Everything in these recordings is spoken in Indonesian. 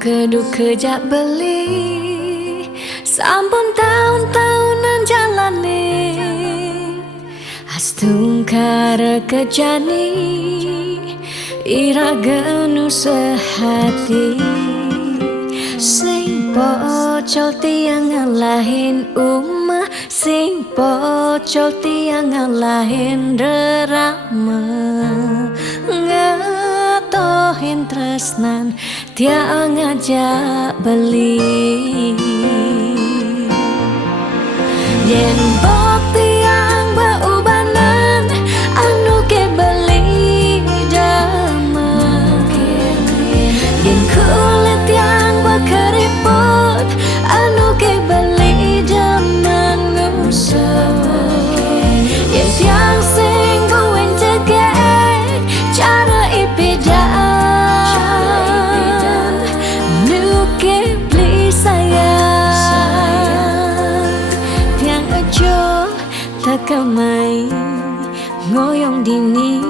Keduk kejak beli sampun tahun-tahunan jalani astungkara kejani ira genu sehati sing pocol tiang ngalahin umah sing pocol tiang ngalahin rerama ngatohin tresnan tiang ngajak beli yen bok tiang beubanan anu ke beli dama yen kulit yang berkeriput anu ke beli dama ngusap yen tiang sing buin cegek cara ipidan nu ke beli sayang tiang aja takamai ngoyong dini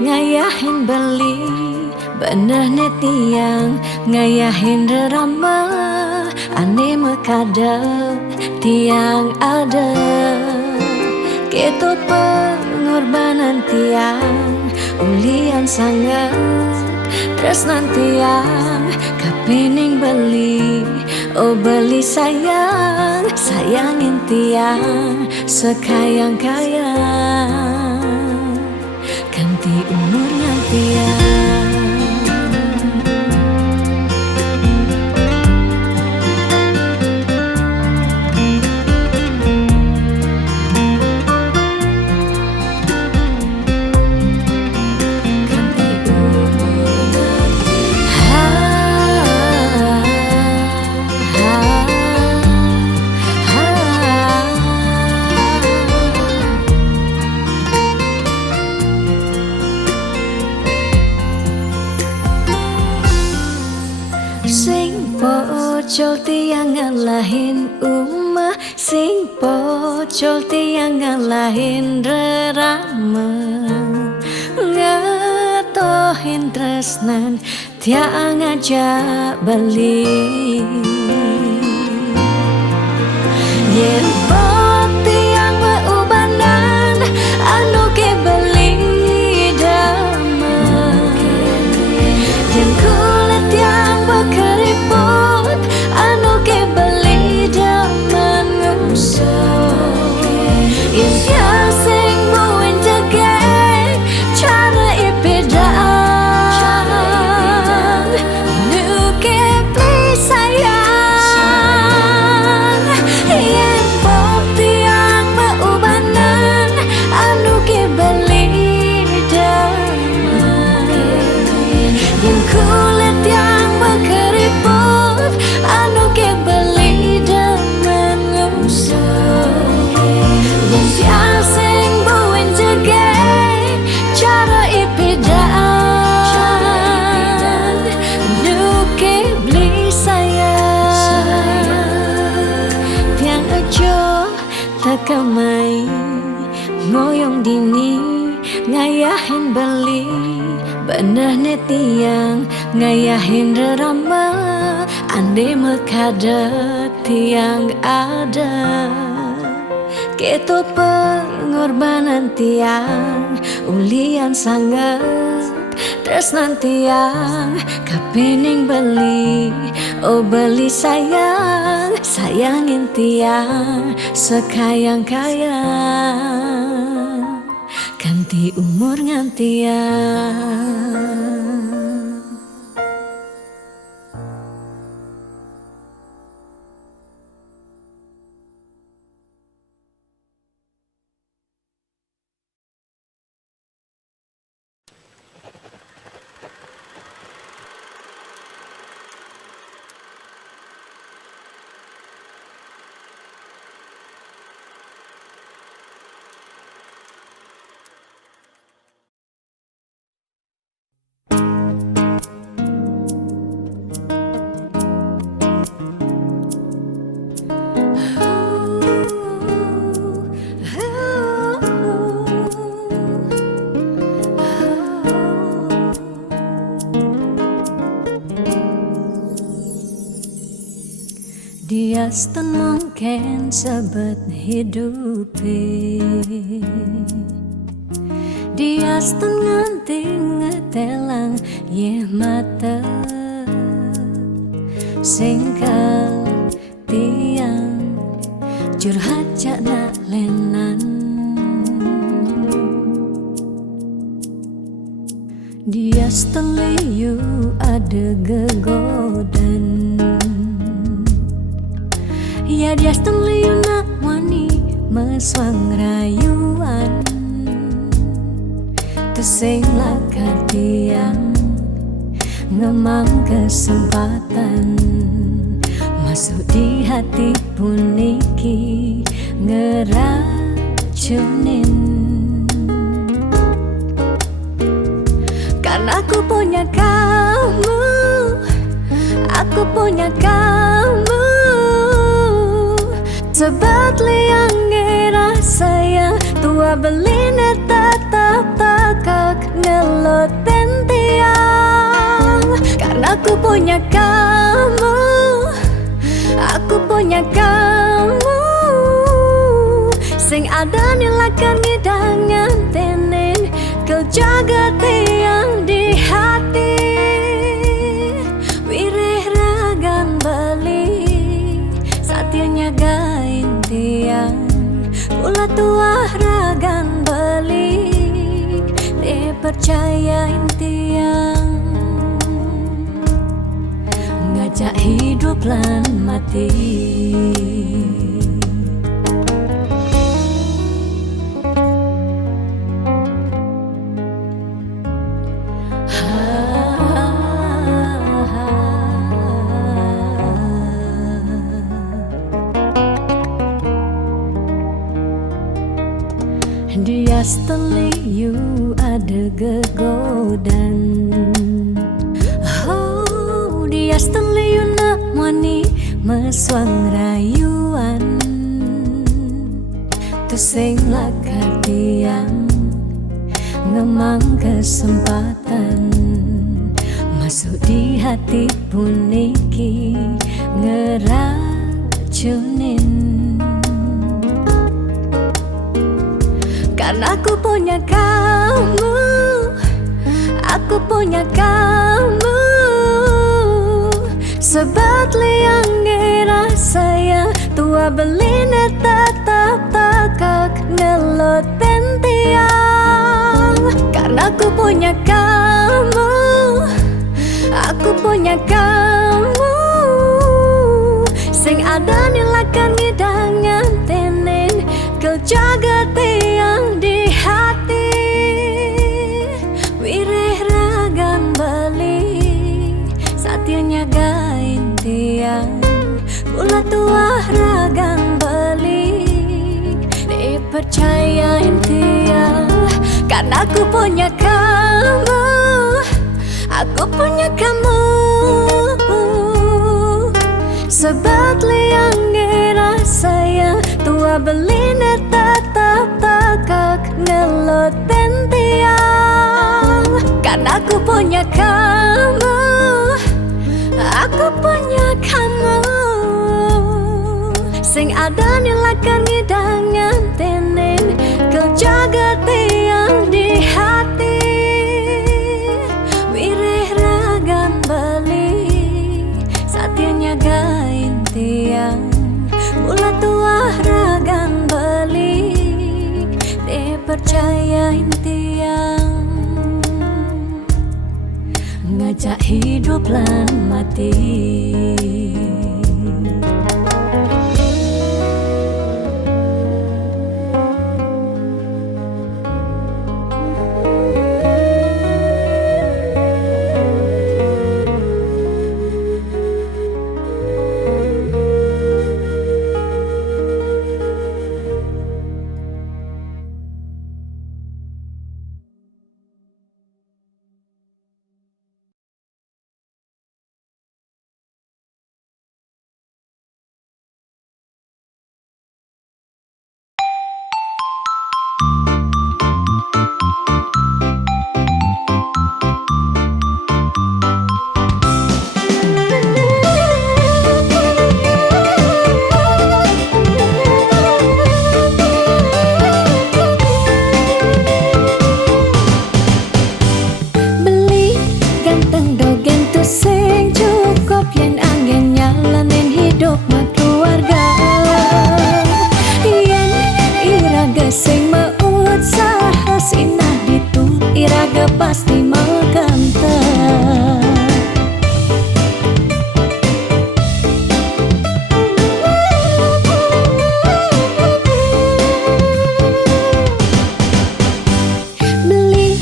ngayahin beli bener tiang ngayahin rerama ane mekadep tiang ada ketut pengorbanan tiang ulian sangat tresnan tiang kapening beli oh beli sayang sayangin tiang sekayang-kayang ganti umurnya tiang sing pocol tiang ngalahin umah sing pocol tiang ngalahin rerama ngatohin tresnan tiang ngajak beli yen bok tiang beubanan anu ke beli dama yen kulit yang berkeriput anu ke beli dama ngusap yen tiang sing buin cegek cara ipidan nu ke beli sayang yen bok tiang beubanan anu ke beli dama yen kulit yang berkeriput anu ke beli dama ngusap yen tiang sing buin cegek cara ipidan nu ke beli sayang tiang aja takamai ngoyong dini ngayahin beli bener tiang ngayahin rerama ande mekadep tiang ada ketut pengorbanan tiang ulian sangat tresnan tiang kapening beli oh beli sayang sayangin tiang sekayang-kayang ganti umur ngantiang Diastan mungkin sebet hidupi, diastan nganti ngetelang ye mata singkal tiang curhat cakna lenan. Diastan liyu ada gegodan, ya diastan liyu nak wani meswang rayuan. Tesing lakar tiang ngemang kesempatan masuk di hati puniki ngeracunin. Karena aku punya kamu, aku punya kamu, sebab liang ngerasa yang tua belina tetap takak ngelot tiang. Karena aku punya kamu, aku punya kamu, sing ada nilakan ngidangan tenen kau jaga tiang di hati. Wireh ragan beli saatnya gain tiang, pula tua ragan beli percayain tiang. Ngajak hidup lan mati. Diastan liyu ada gegodan, oh diastan liyu nak wani meswang rayuan. Tesing lakar tiang ngemang kesempatan masuk di hati puniki ngeracunin. Karena aku punya kamu, aku punya kamu, sebab liang ngerasa yang tua belina tetap takak ngelot tiang. Karena aku punya kamu, aku punya kamu, sing ada nilakan ngidangan tenen kau jaga tiang di hati. Wireh ragan beli saatnya gain tiang, pula tua ragan beli dipercayain tiang. Karena aku punya kamu, aku punya kamu, sebab liang ngerasa yang tua belina tetap takak ngelot tiang. Karena aku punya kamu, aku punya kamu, sing ada nilakan ngidangan tenen kau jaga tiang di hati. Wireh ragan beli saatnya gain tiang, pula tua ragan beli dipercayain tiang. Ngajak hidup lan mati. pasti mengkanta. Beli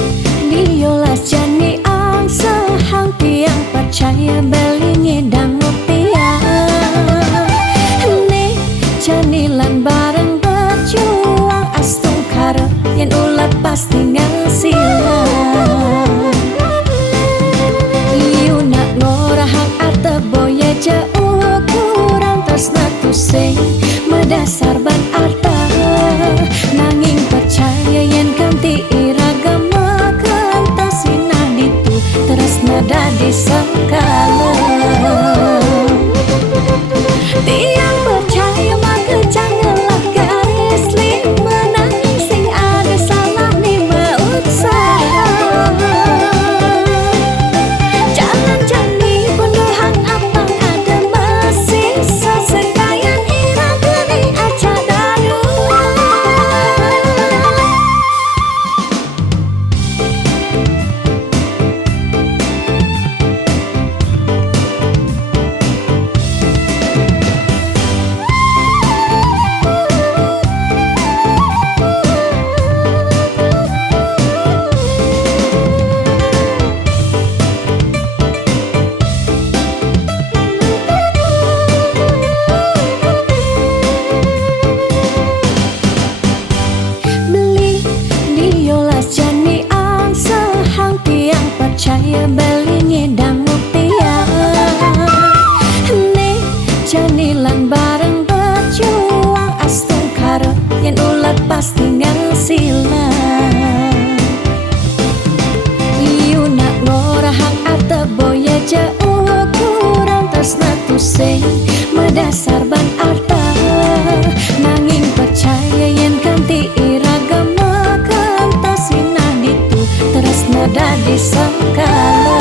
diolas jani ang sehang tiang percaya beli ngedang ngopiang. Nih janilan bareng berjuang astung karep yen ulat pasti ngasilang. Iu nak ngorahang arte boya jauh kurang tresna tusing medasar ban arta. Nanging percaya yen kanti iragama kentasina ditu tresna dadi sekala. Tiang percaya maka janganlah garis lima nanging sing ada salah ni berusaha. Jalan jani penuhang apang ada masih sesekayan irang geni aja dadu. Beli diolas jani ang sehang tiang percaya beli ngedang ngopiang. Nih janilan bareng berjuang astung karep yen ulat pasti ngasilang. Iu nak ngorahang arte boya jauh kurang tresna tusing medasar ban arta. Nanging percaya yen kanti iragama kentasina ditu tresna dadi sekala.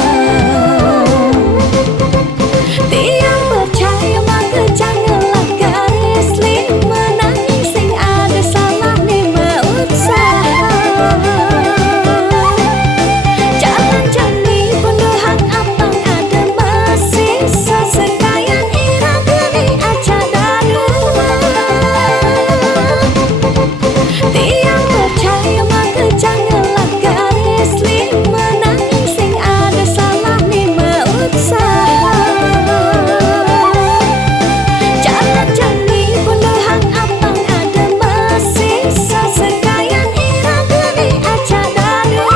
Tiang percaya maka janganlah garis lima nanging sing ada salah ni berusaha. Jalan jani penuhang apang ada masih sesekayan irang geni aja dadu. Tiang percaya maka janganlah garis lima nanging sing ada salah ni berusaha. Jalan jani penuhang apang ada masih sesekayan irang geni aja dadu.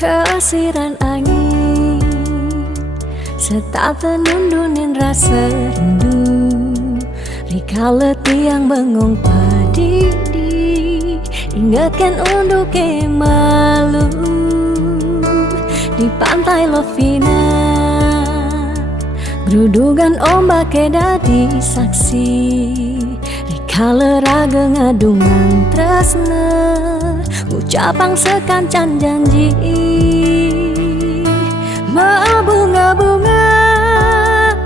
Kesiran angin serta tenundunin rasa rindu. Rikala tiang bengong padidi ingatkan untuk malu di pantai Lovina. Gerudugan ombak dadi saksi. Rikala raga ngadungan tresna ucapang sekancan janji. Bunga-bunga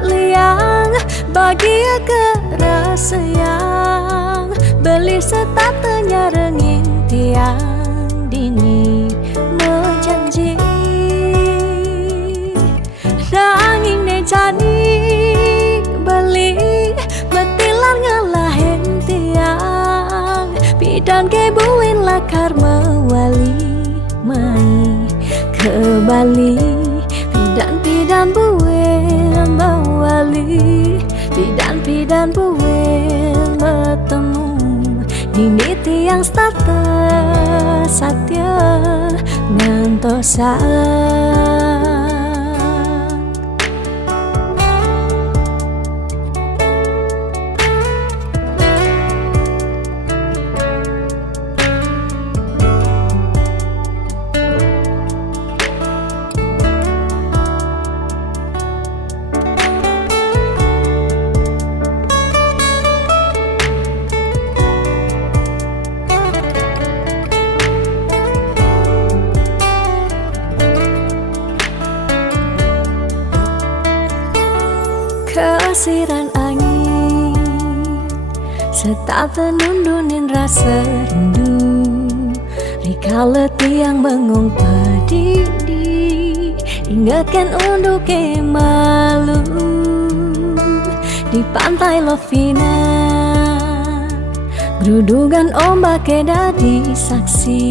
liang bahagia kerasa yang beli setatenya rengin tiang dini menjanji. Nanging ne jani beli betilan ngalahin tiang bidan kebuin lakar mewali mai ke Bali. Pidan buin mewali pidan buin bertemu dini tiang starter satya ngantosa. Kesiran angin serta tenundunin rasa rindu. Rika letih yang bengong pedih, ingatkan untuk malu di pantai Lovina. Gerudugan ombak dadi saksi,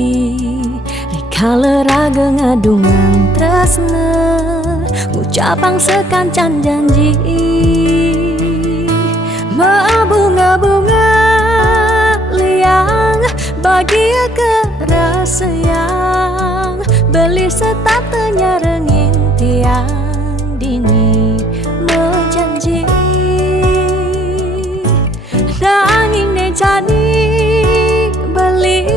Rika leraga ngadungan tresna, ucapang sekancan janji. Bunga-bunga liang bahagia kerasa yang beli setatenya rengin tiang dini menjanji. Nanging ne jadi beli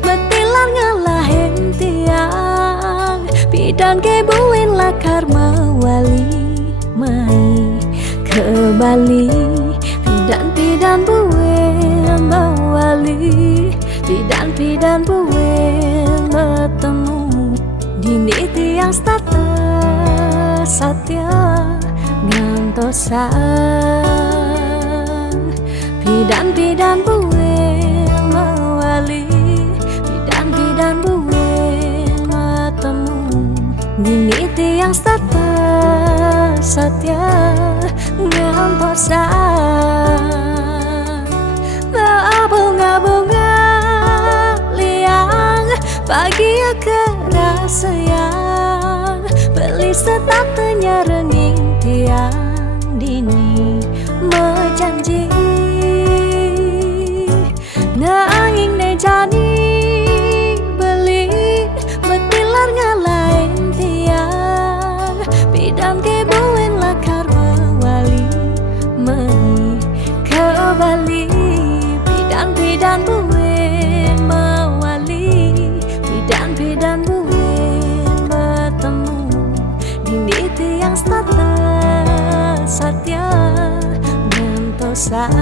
betilan ngalahin tiang, bidan kebuin lakar mewali mai ke Bali. Pidan buin mewali, pidan buin bertemu dini tiang status satya ngantosan. Pidan buin mewali, pidan buin bertemu dini tiang status satya ngantosan. Bunga-bunga liang bahagia kerasa yang beli setatenya renging tiang dini menjanji. Nanging ne jadi beli betilar ngalahin tiang, bidan kebuin lakar mewali mei ke Bali. Pidan buin mewali, pidan buin bertemu dini tiang status satya ngantosan.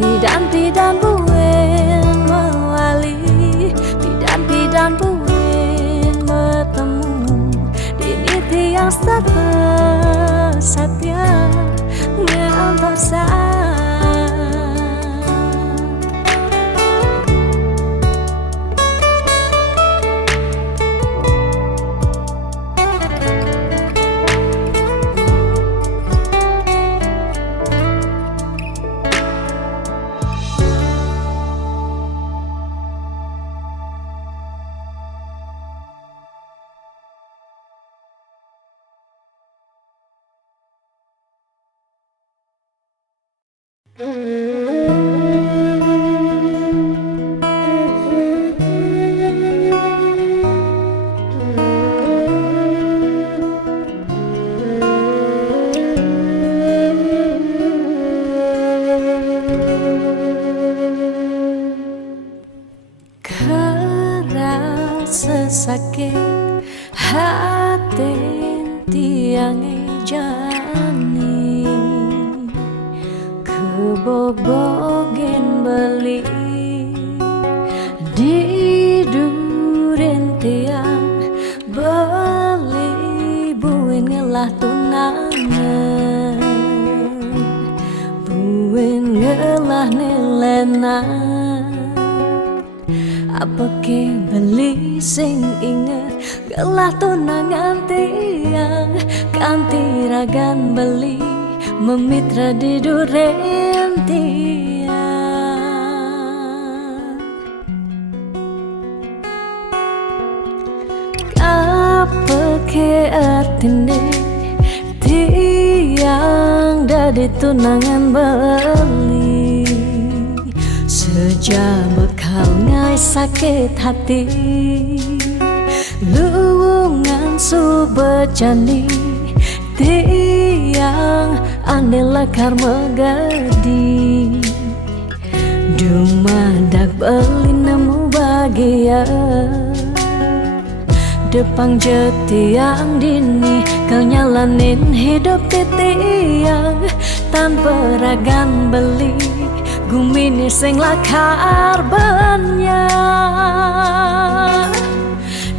Pidan buin mewali, pidan buin bertemu dini tiang status satya ngantosan. Kerasa sakit hati tiang jani, kebobogen beli di duren tiang beli buin ngelah tunangan, buin ngelah nilenan. Apa ke beli sing inget gelah tunangan tiang, kanti ragan beli memitra di duren tiang. Apa ke artine tiang dari tunangan beli, sejak bekal ngai sakit hati, luwungan subejani tiang andela kar megadi. Dumadak beli nemu bahagia, depang jetiang dini kau nyalanin hidup tiang tanpa ragan beli. Gumini sing lakar banyak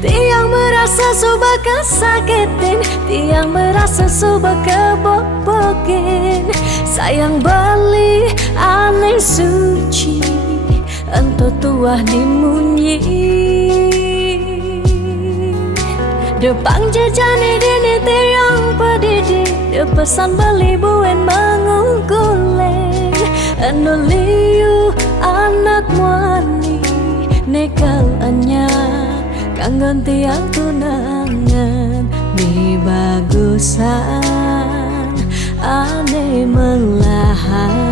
Tiang merasa suka kesakitin, tiang merasa suka kebobokin. Sayang beli aneh suci, ento tuah dimunyi. Depan jejane dini tiang pedidi, depesan beli buen mengungkuleng. Eno liu anak muani, nekal anya kangen tiang tunangan. Mi bagusan ane melahan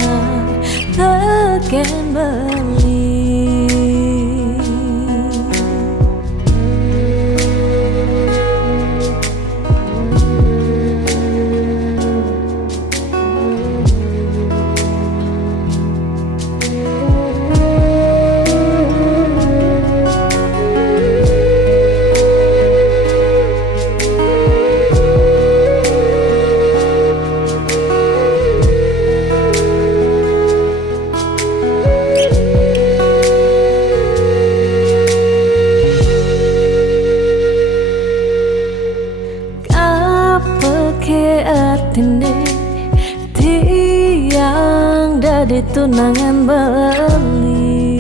teken beli. Tiang dari tunangan beli,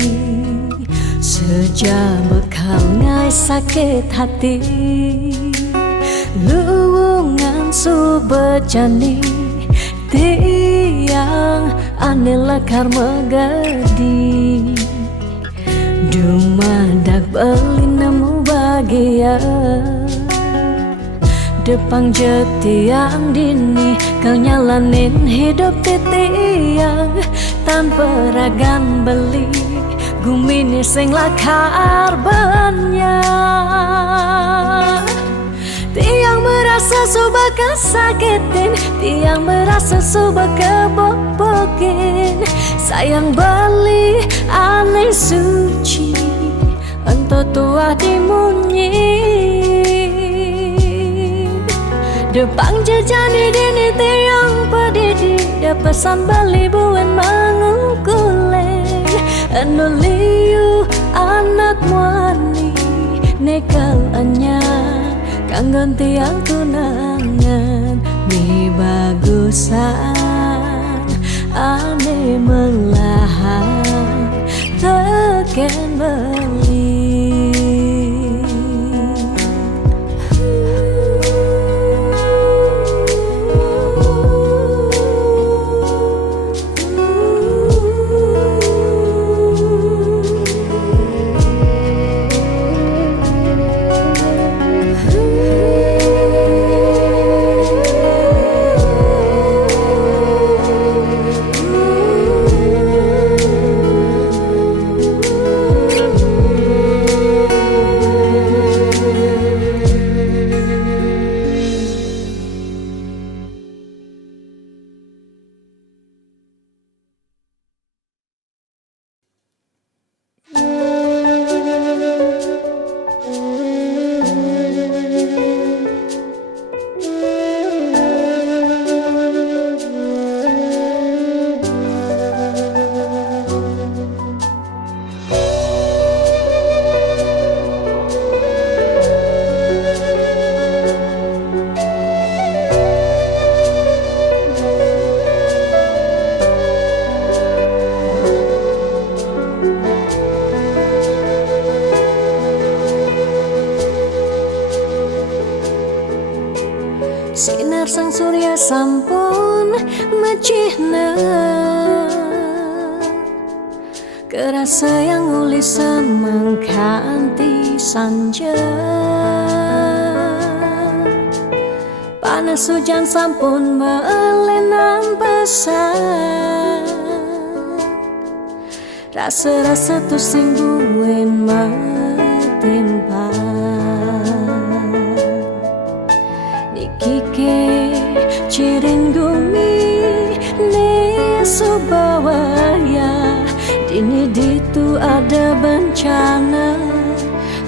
sejak bekal ngai sakit hati. Luwungan subejani, tiang ane lekar megadi. Dumadak beli nemu bahagia, depan jetiang dini kau nyalanin hidup titiang. Tanpa ragan beli gumini sing lakar banyak. Tiang merasa suka kesakitin, tiang merasa suka kebobokin. Sayang beli aneh suci, ento tuah dimunyi. Depan jejani dini tiang pedidi, depesan beli buen mengungkuleng. Eno liu anak muani, nekal anya kangen tiang tunangan. Mi bagusan ane melahan teken beli. Sinar sang surya sampun mecihna, kerasa yang uli semangkanti sanja. Panas hujan sampun melenan pesan, rasa-rasa tu sing buen matimpa. Kike ciring gumi ne subawaya, dini ditu ada bencana.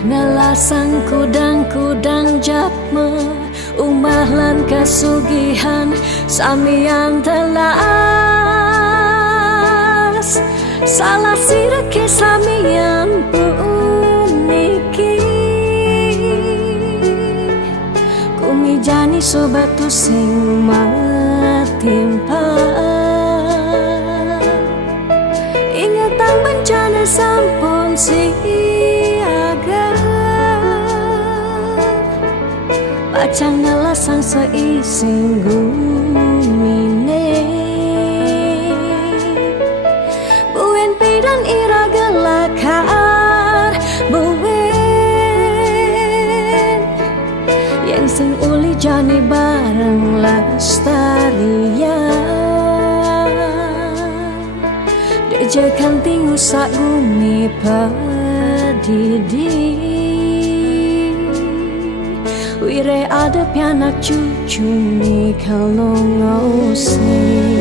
Nelasang kudang-kudang japme, umahlan kesugihan samian telas. Salah sirake samian puniki, sobat tu sing matimpa. Ingatan bencana sampun siaga, pacang ngelasang seising gumine. Buen pidan ira gelakar buen yang sing uli jani bareng lestarian. Dejekan tingu sak gumi padidi, wire ada pianak cucu ni kalau ngosing.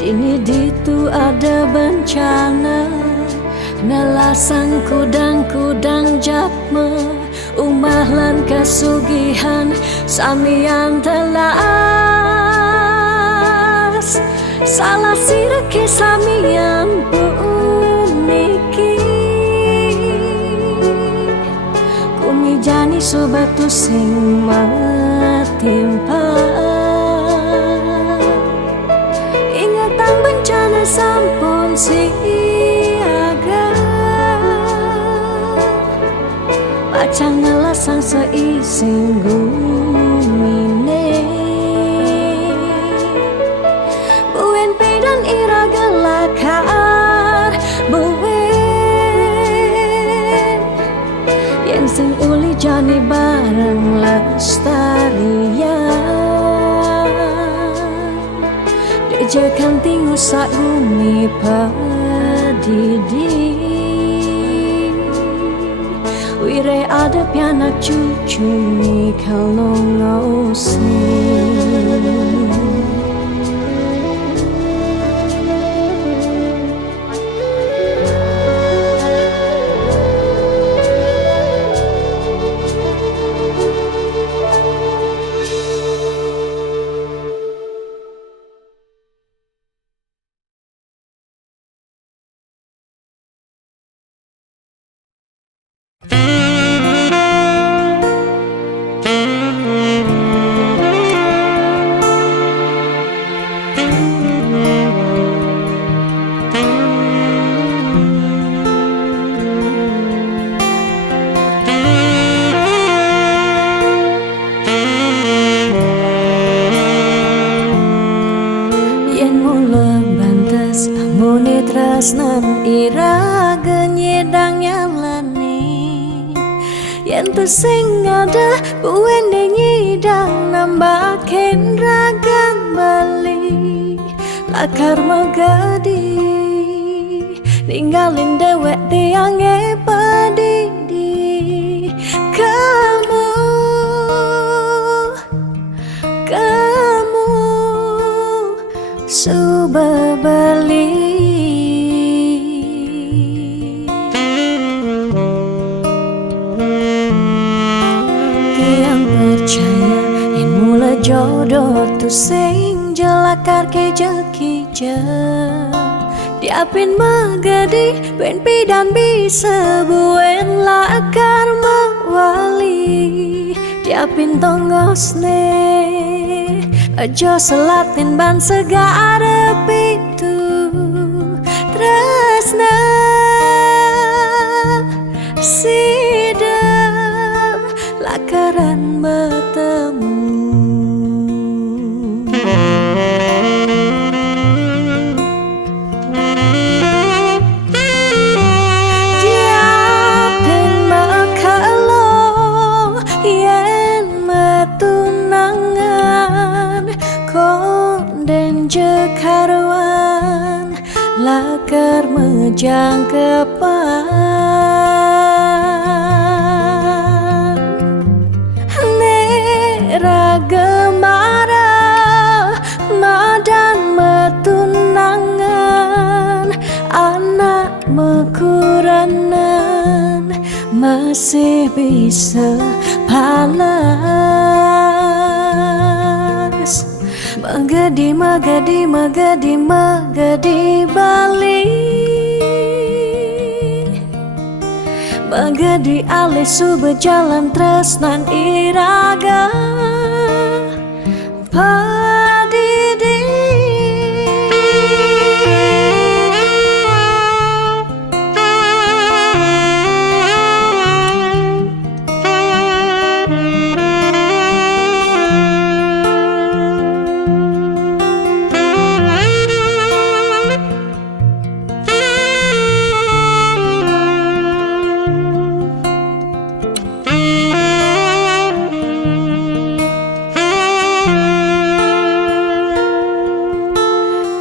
Dini ditu ada bencana, nelasang kudang-kudang japme, umahlan kasugihan samian telas. Salah sireke samian puniki, kumijani sobat tu sing matimpa. Bencana sampun siaga, pacang ngelasang seising gumine. Buen pedan ira gelakar buen yang sing uli jani bareng lestarian. Dejekan tingu sak gumi padidi, wire ada pianak cucu ni kalau ngosing. Tresnan ira genyedang nyalani, yen tu sing ada buen nyidang nambahin ragan bali. Lakar magadi ninggalin dewek tiange padidi. Kamu suba bali. Jodoh tu sing jelakar ke jekija, diapin magadi ben pidan bisa buen lakar mawali. Diapin tongosne aja selatin ban segara pitu tresna sida lakaran bertemu. jekaruan lakar mejang kepan nera gemara madan metunangan anak mekuranan masih bisa palas magadi magadi magadi magadi Bali magadi alih su berjalan tresnan iraga padidi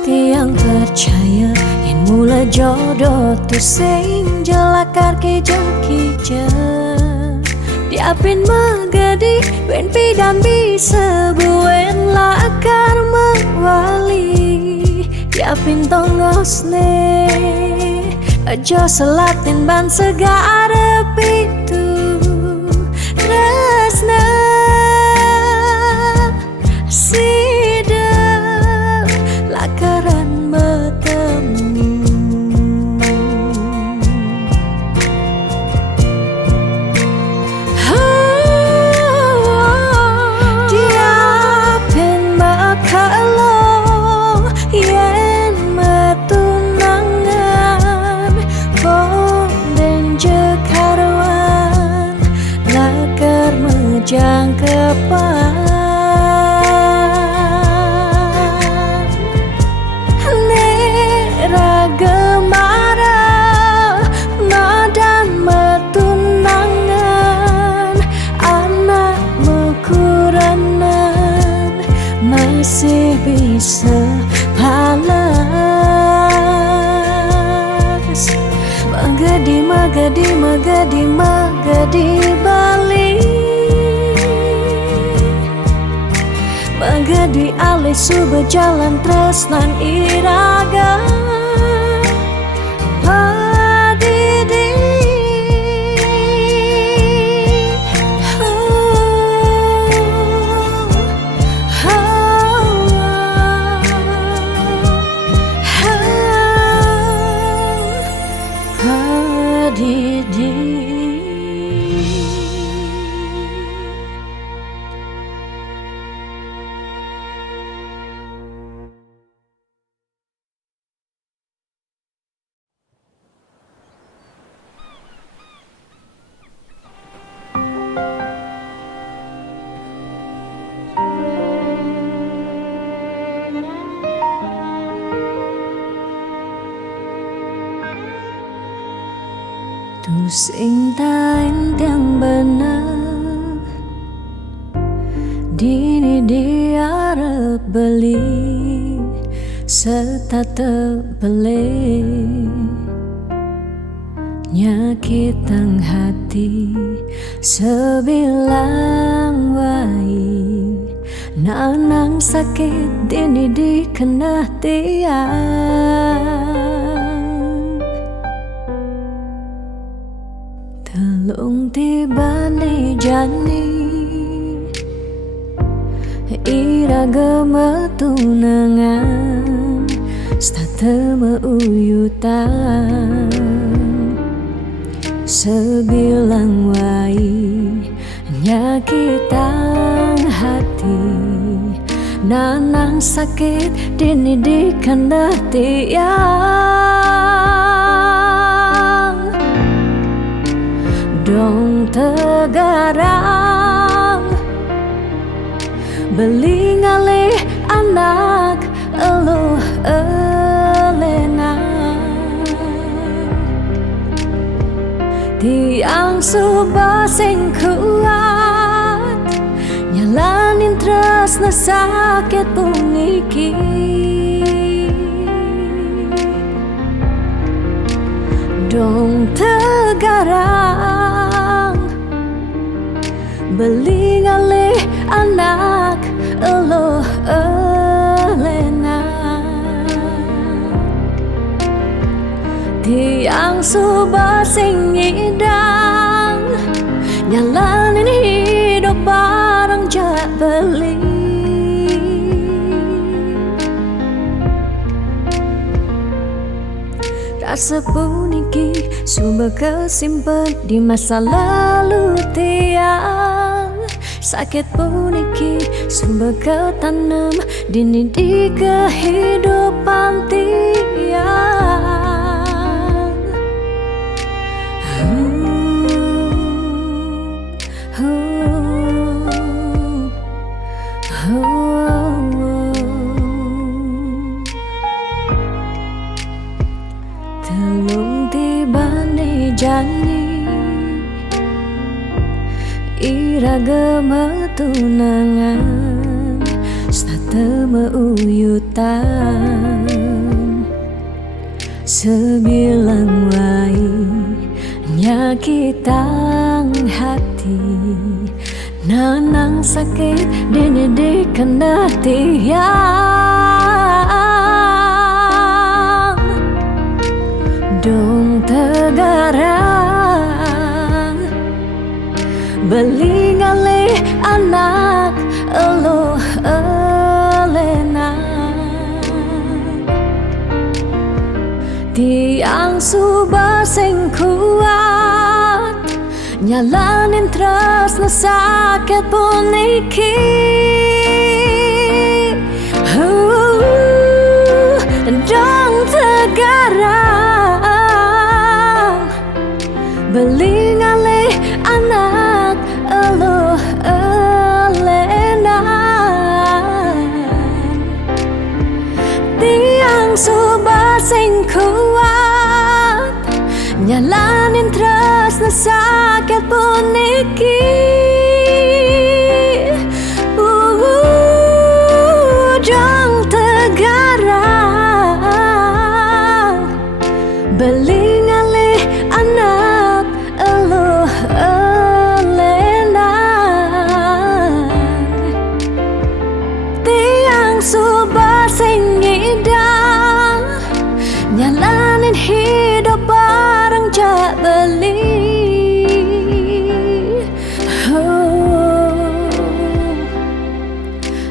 tiang percaya yang mula jodoh tu sing jelakar kija-kija diapin magadi wen pidam bisa buen lakar mewali diapin tongos ne aja selatin ban segara pitu resna lakaran bertemu diapin makalo yen metunangan bonden jekaruan lakar mejang kepan gemara madan metunangan anak mekuranan masih bisa palas magadi magadi magadi magadi Bali magadi alih su berjalan tresnan iraga tu sing tain yang benar dini diarep beli serta terbeli nyakitan hati sebilang wai nanang sakit dini dikena tiang telung tiba di jani iraga metunangan stata meuyutan sebilang wai nyakitan hati nanang sakit dini dikena tiang dong tegarang beli ngalih anak eluh elena tiang subah sing kuat nyalanin tresna sakit pungiki dong tegarang beli ngalih anak elo elena tiang subah sing ngidang nyalanin hidup bareng jak beli rasa puniki sumber kesimpan di masa lalu tiang sakit puniki sumber ketanam dini di kehidupan tiang telung tibane jani iraga tunangan sata meuyutan sebilang wai nyakitang hati nanang sakit dini di kendati yang dong tegarang beli ngalih anak elo elena tiang subah sing kuat nyalanin tresno sakit puniki dong tegarang beli ngalih anak elo elena tiang subah sing kuat nyalanin tresno sakit puniki dong tegarang beli ngalih anak elo elena tiang subah sing ngidang nyalanin hidup bareng jak beli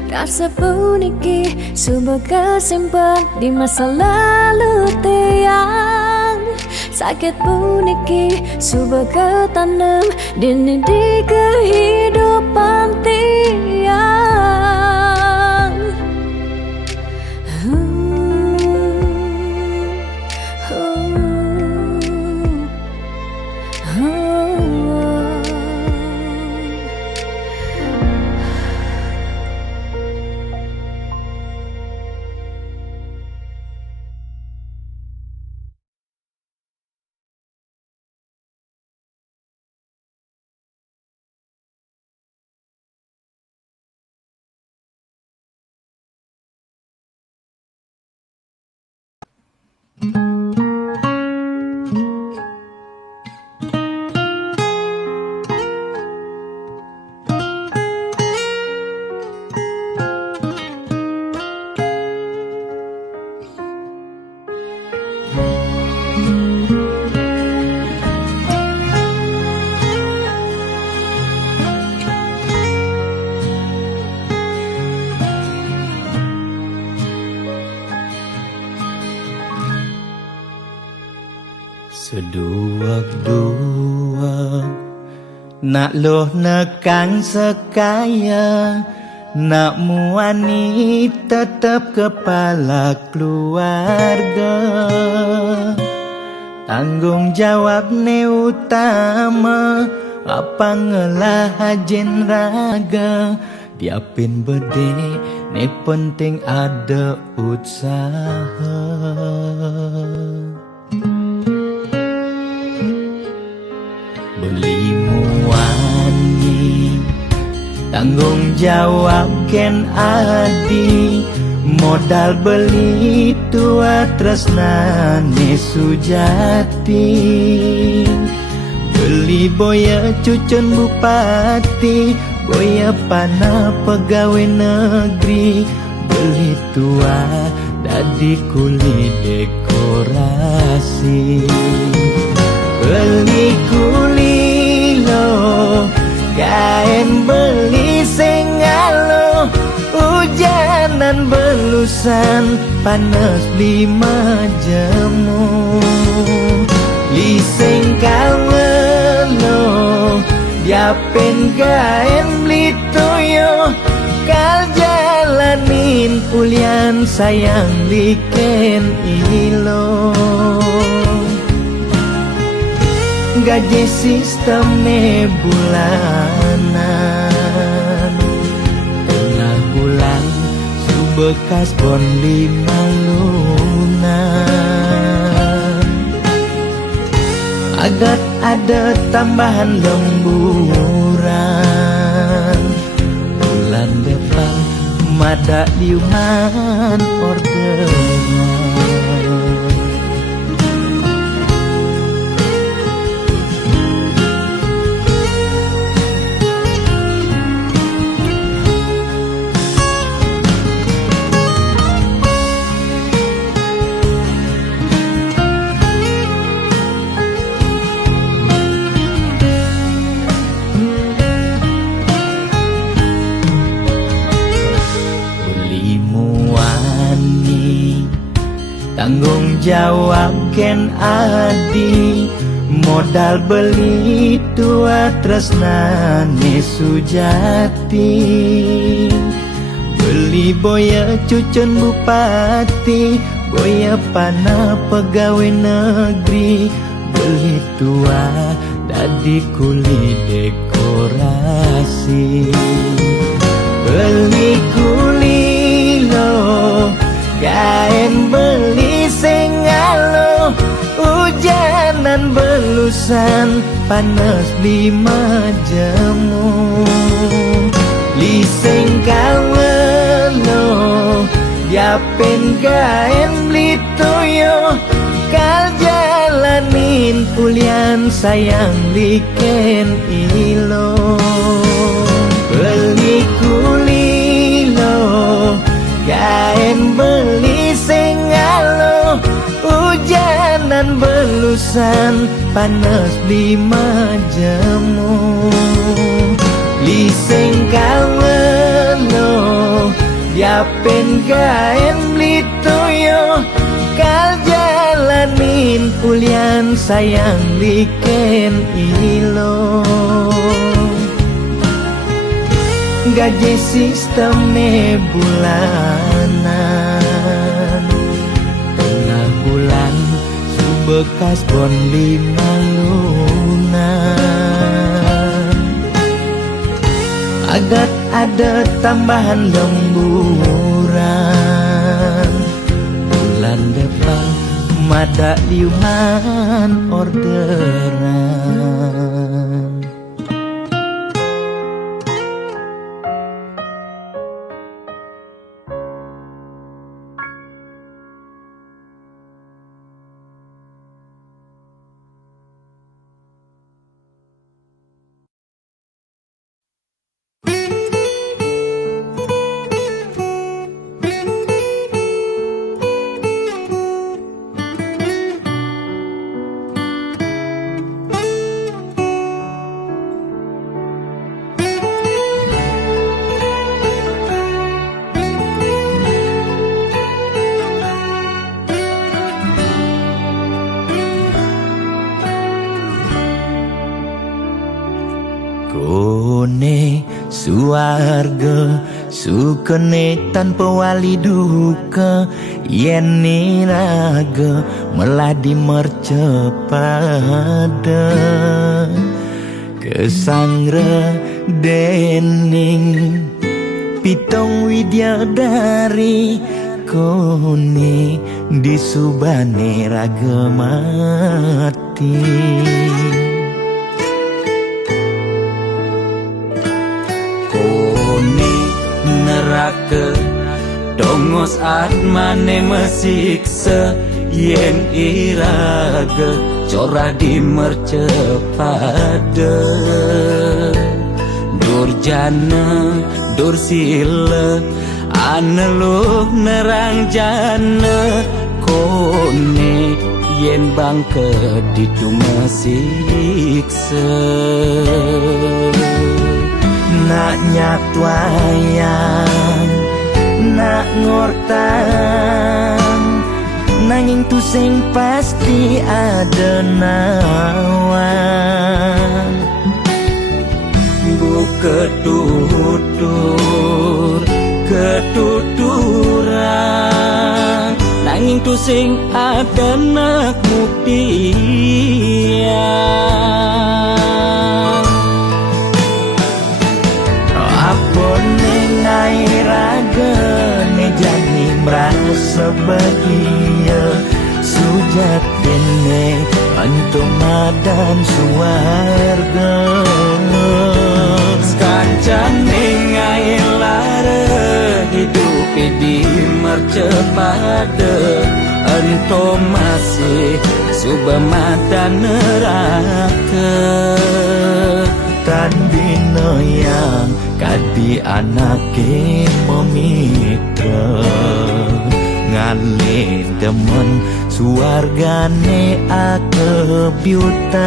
rasa puniki sumber kesimpan di masa lalu tiang sakit puniki sumber ketanam dini di kehidupan tiang Seduak-duak nak loh nekang sekaya nak muani tetap kepala keluarga tanggung jawab ne utama apa ngelah hajen raga diapin bede ne penting ada usaha beli muani tanggung jawab ken adi modal beli tua tresnane sujati, beli boya cucun bupati, boya panah pegawai negeri, beli tua dadi kuli dekorasi, beli kuli lo kain beli sengalo, hujanan belusan panas lima jemu, liseng kalmelo diapen kain beli toyo, kal jalanin ulian sayang liken ilo, gaji sistemnya bulanan, tengah bulan subekas bon 5 lunan, agat ada tambahan lemburan, bulan depan mata liuman orderan. Tanggung jawab ken adi, modal beli tua tresnane sujati, beli boya cucun bupati, boya panah pegawai negeri, beli tua dadi kuli dekorasi, beli kuli lo kain beli sengalo, hujanan belusan panas 5 jemu, liseng kalmelo diapen kain beli toyo, kal jalanin ulian sayang liken ilo, beli kuli lo kain beli sengalo, hujanan belusan panas 5 jemu, liseng kalmelo diapen kain beli toyo, kal jalanin ulian sayang liken ilo, gaji sistemnya bulanan, tengah bulan subekas bon 5 lunan, agat ada tambahan lemburan, bulan depan mata liuman orderan. Kone suarga sukene tanpa wali duka, yen niraga meladi mercepada, kesangre dening pitong widyadari, kone disubane raga mati. Neraka Dongos atmane mesiksa yen iraga corah di mercepada. Durjana dursila aneluh nerang jana kone yen bangke ditu mesiksa. Nak nyatwayang nak ngortan nanging tu sing pasti ada nawan. Bu ketuturan nanging tu sing ada nak buktian. Apa nengai raga ne jani merasa bahagia sujatine antum madan suarga. Kancan nengai lara hidup di mercepada antum masih subamadan neraka. Tan bina yang kadi anake memitra ngale demen suargane akebyutan.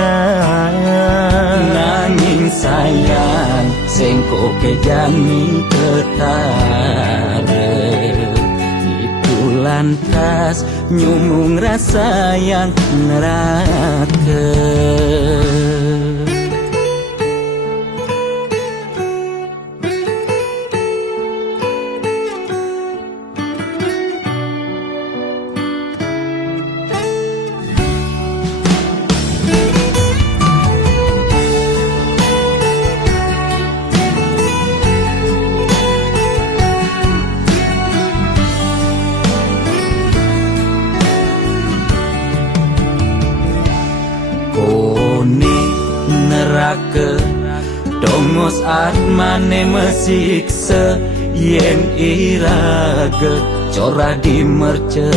Nanging sayang sengko kejami ketara itu lantas nyumung rasa yang neraka. Dongos atmane mesiksa yen iraga corah di mercepada.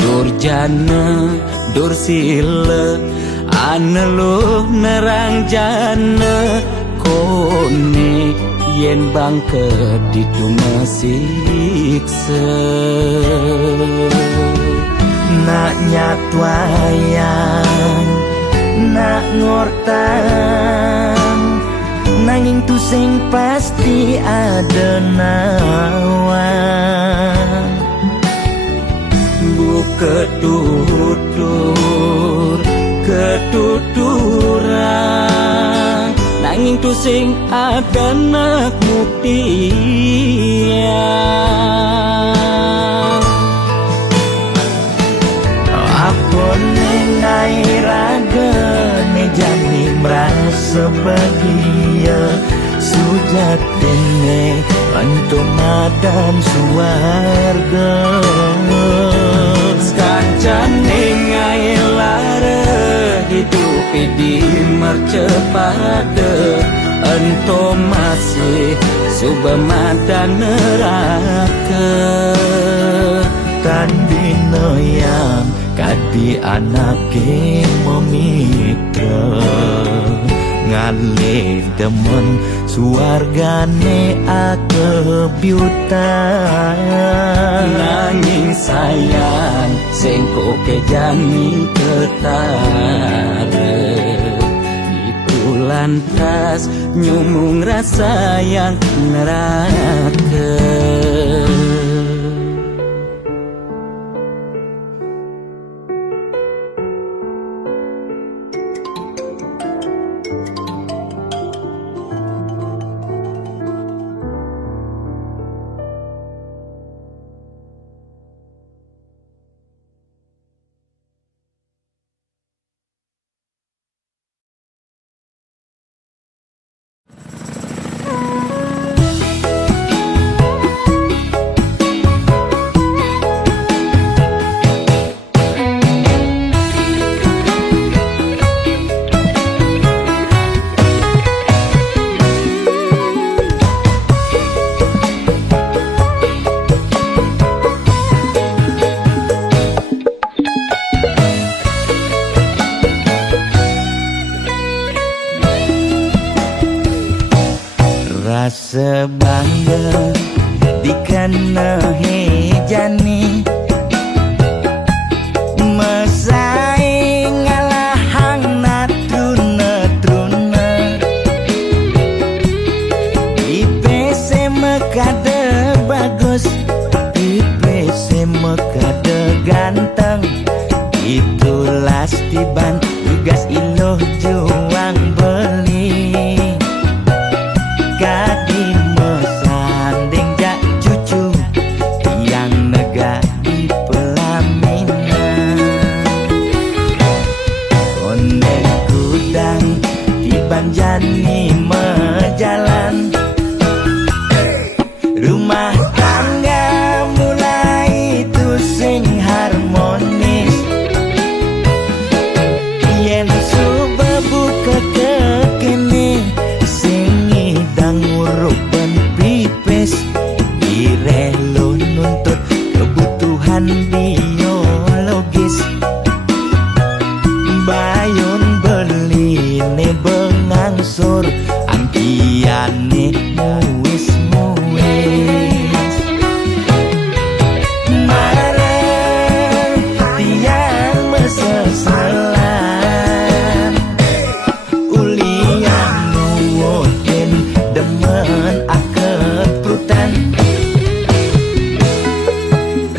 Durjana dursila aneluh nerang jana kone yen bangke ditu mesiksa. Nak nyatwayang nak ngortan nanging tu sing pasti ada nawan. Bu ketuturan nanging tu sing ada nak buktian. Apa nengai raga ne jani merasa bahagia sujatine antum madan suarga. Kancan nengai lara hidup di mercepada antum masih subamadan neraka. Tan bina yang kadi anake memitra ngale demen suargane akebyutan. Nanging sayang sengko kejani ketara itu lantas nyumung rasa yang neraka. bangga dikana hejani mesai ngalahang natruna-truna IPC mekade bagus IPC mekade ganteng itulah tiban tugas iloh juang beli kadi mesanding jak cucu yang nega di pelaminan konde kudang tiban jani mejalan rumah tangga mulai tusing harmonis yen subebu kekene sing ngidang ngurupen pipis direlo nuntut kebutuhan biologis bayon beli ne bengangsur angkiane muwis-muwis mareng tiang meseselan ulian nuwutin demen akeprutan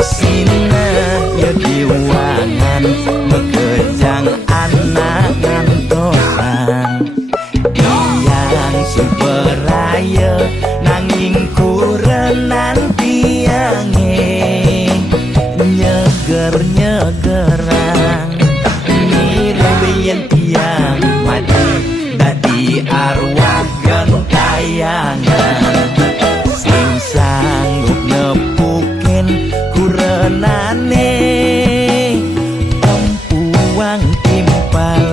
Sina ya diwangan mekejang anak ngantosan yang superaya nanging kurenan tiange nyeger-nyegerang mireng tiang mati dadi arwah gentayangan sing sanggup nepukin kurenane empuang timpal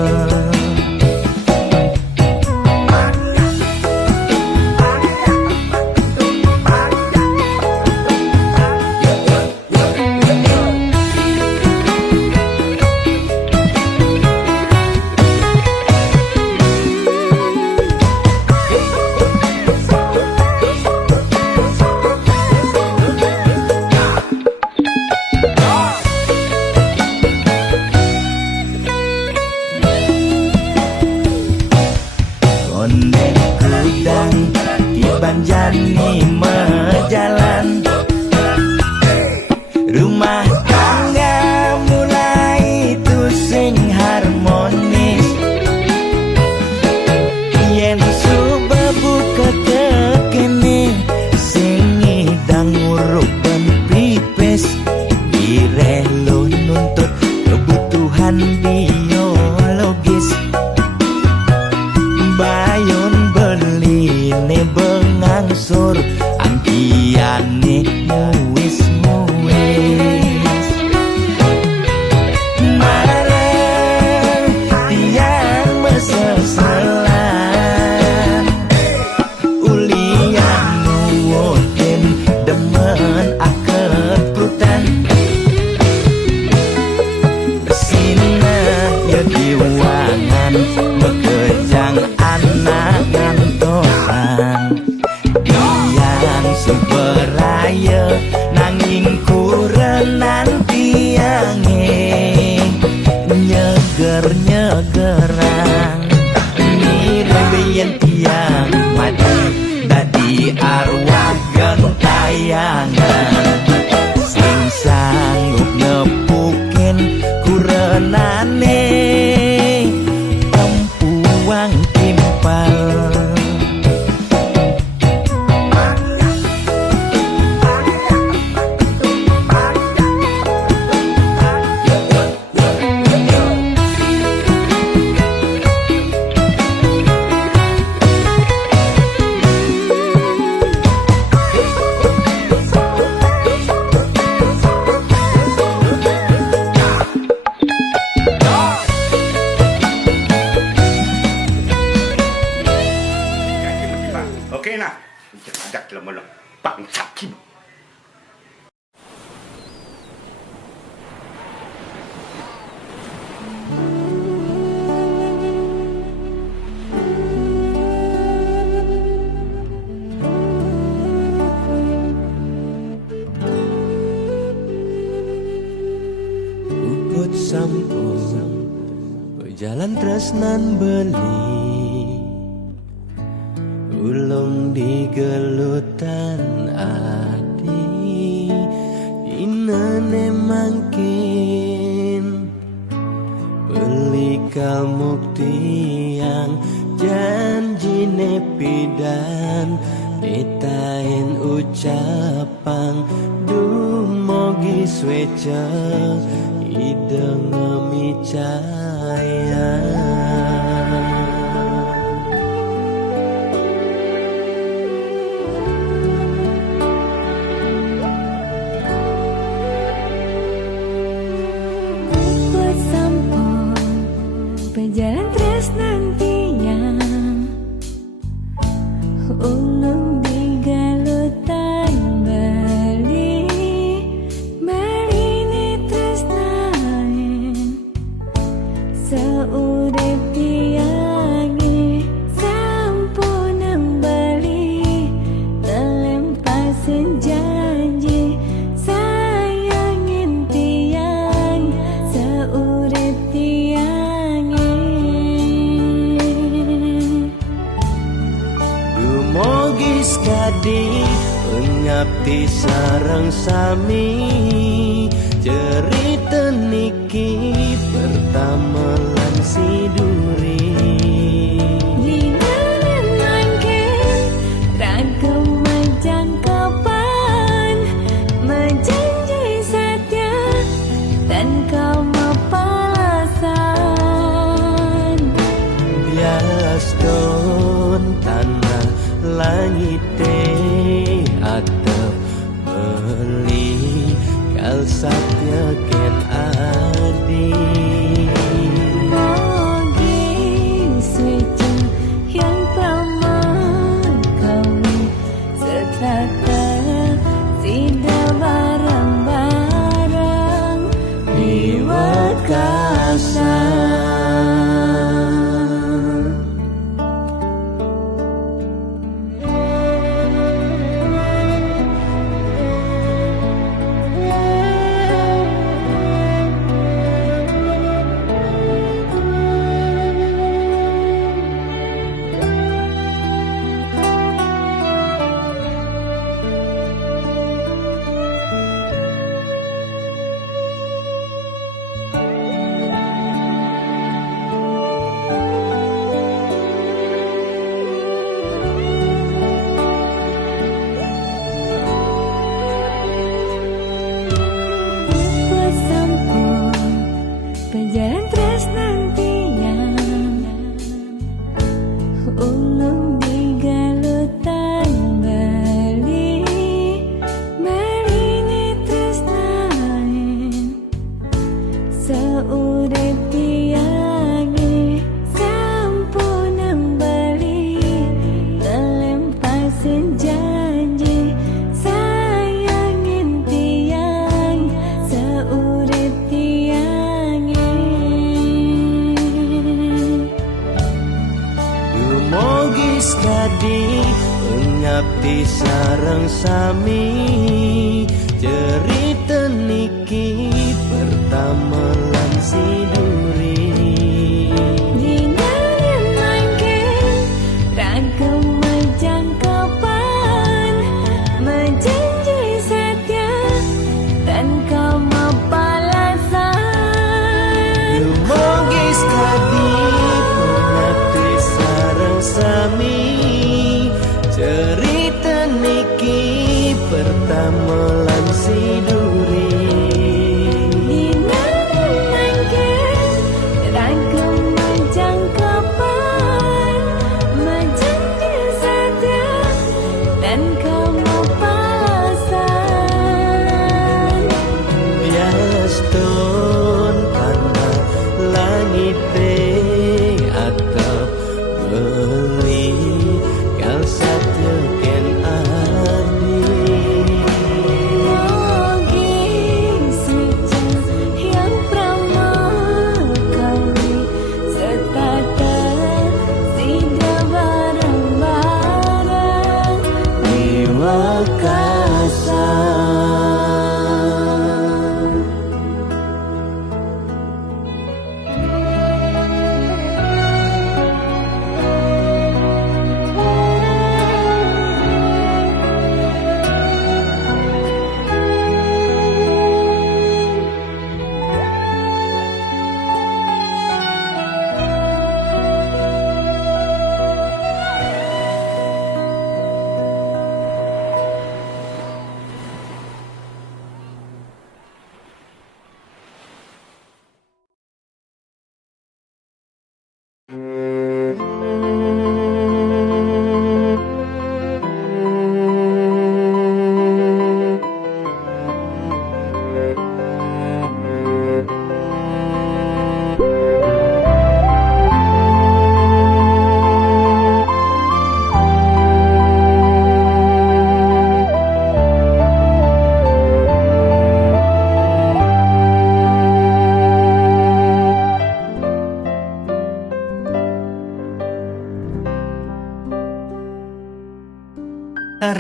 konde kudang tiban jani mejalan rumah tangga mulai tusing harmonis yen subebu kekene sing ngidang ngurupen pipis direlo nuntut kebutuhan biologis bayon beli ne bengangsur angkiane muwis-muwis mareng tiang meseselan ulian nuwutin demen akeprutan Sina ya diwangan mekejang anak ngantosan yang superaya nanging kurenan tiange nyeger-nyegerang mireng tiang mati dadi arwah gentayangan sing sanggup nepukin kurenane empuang timpal Oke nah, ajak lemah bangsa kim. sampun berjalan tresnan beli ulung di gelutan adi inane mangkin beli kalmukti yang janjine pidan etain ucapang dumogi sweca ideng micaya Buat sampun berjalan tresnan tiang ulung di galutan bali ini tresnain seurip tiangi sampun bali nelempasin janji sayangin tiang seurip tiangi Dumogis kadi ngabdi sareng sami cerita niki pertama lan siduri Dinganan mangkin ragam majang kapan menjanji setia dan kau mapalasan bias don tanah langit atap beli kal satya ken adi Mogi suci yang paman kami setraka tidak barang-barang Iwakasan Buat sampun berjalan tresnan tiang ulung di galutan bali ini tresnain seurip tiangi sampun bali nelempasin janji sayangin tiang seurip tiangi Dumogis kadi ngabdi sareng sami cerita niki pertama lan siduri Dinganan mangkin ragam majang kapan menjanji setia dan kau mapalasan Dumogis kadi ngabdi sareng sami cerita niki pertama lan siduri Dinganan mangkin ragam majang kapan menjanji setia dan kau mapalasan bias don tanah langit atap beli kal satya ken adi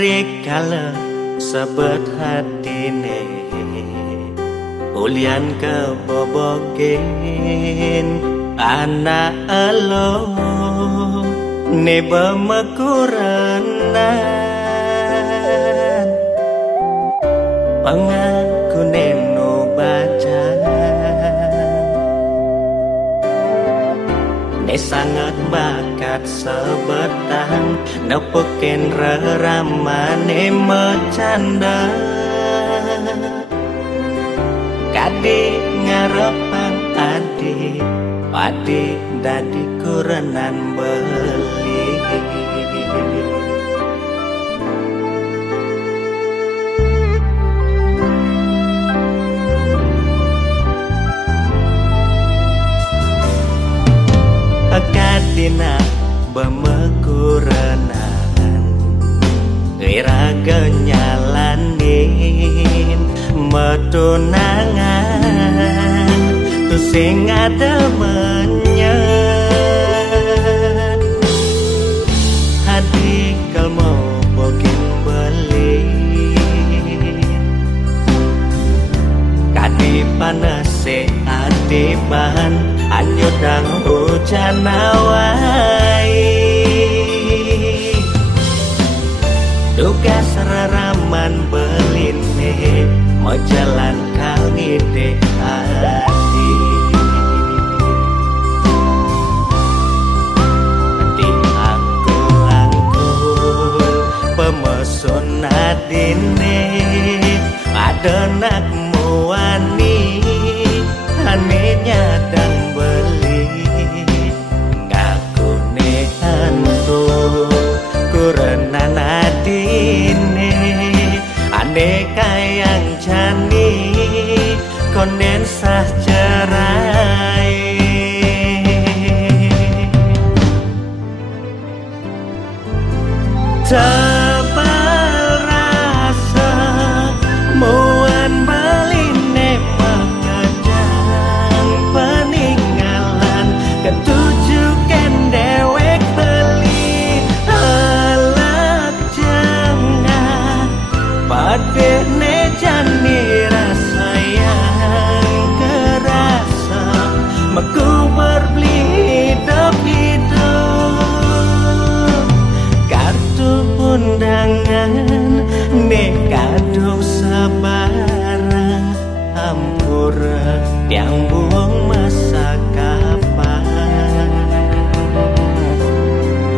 rikala sebet hatine ulian kebobogen anak elo neba makuranan pangaku neno baca ne sangat bakat sebetang nepukin reramane mecanda kadi ngarepan adi padi dadi kurenan beli kadina bemekuranan iraga nyalanin metunangan tu sing ada menyet hadi kalmo bogin beli kadi panase adiban anyudang hujan awai tugas raraman beline mau jalan kali deh hati di angkul pemesun adine ada nak muani ane nyadang beli ngaku nehantu kurenan adine ane kayang jani konden sah cerai tebal rasa muan beline pekejang peninggalan ketujukan dewek beli halak jangan padene jani rasa yang kerasa meku berbeli hidup kartu undangan nekadung sabarang hampura yang buang masa kapan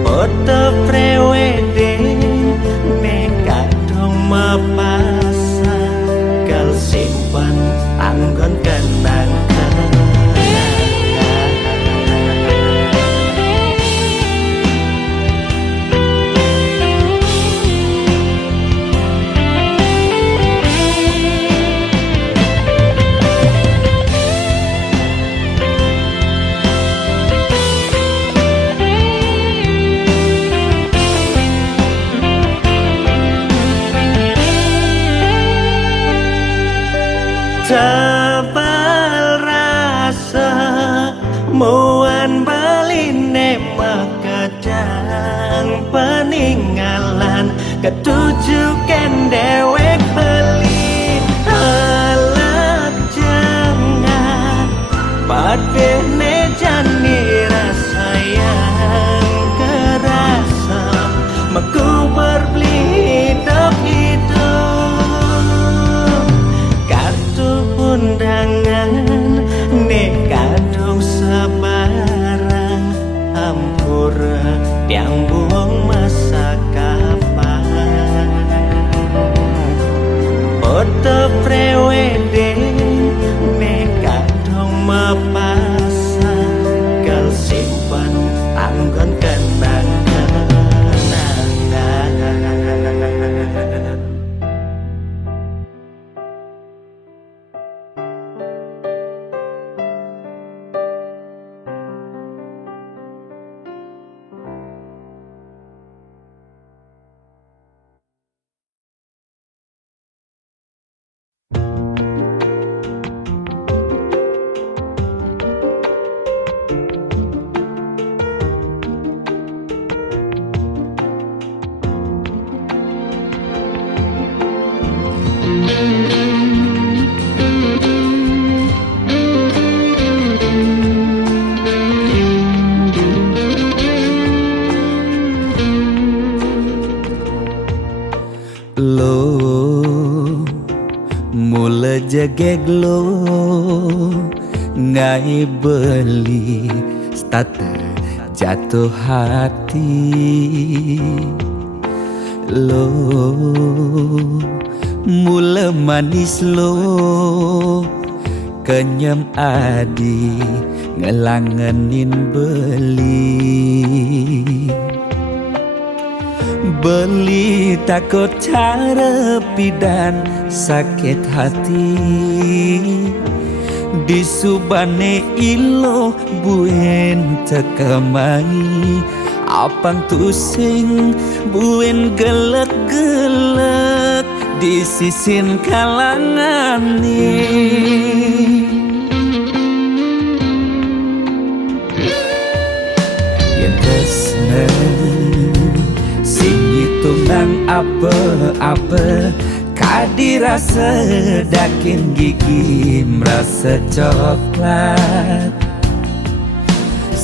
foto prewedding nekadung mapasang kal simpan anggon kenangan tebal rasa muan beline makadang peninggalan ketujukan dewek beli halak jangan padene jani rasa yang kerasa meku berbeli hidup kartu undangan nekadung sabarang hampura yang buang masa kapan Lo mula jegeg lo ngai beli starter jatuh hati. Lo mula manis lo kenyam adi ngelangenin beli takut cara pidan sakit hati. Di subane ilo buen tekamai apang tusing buen gelek-gelek di sisin kalangan yen tresna sing hitungan apa-apa kadi rasa dakin gigi merasa coklat.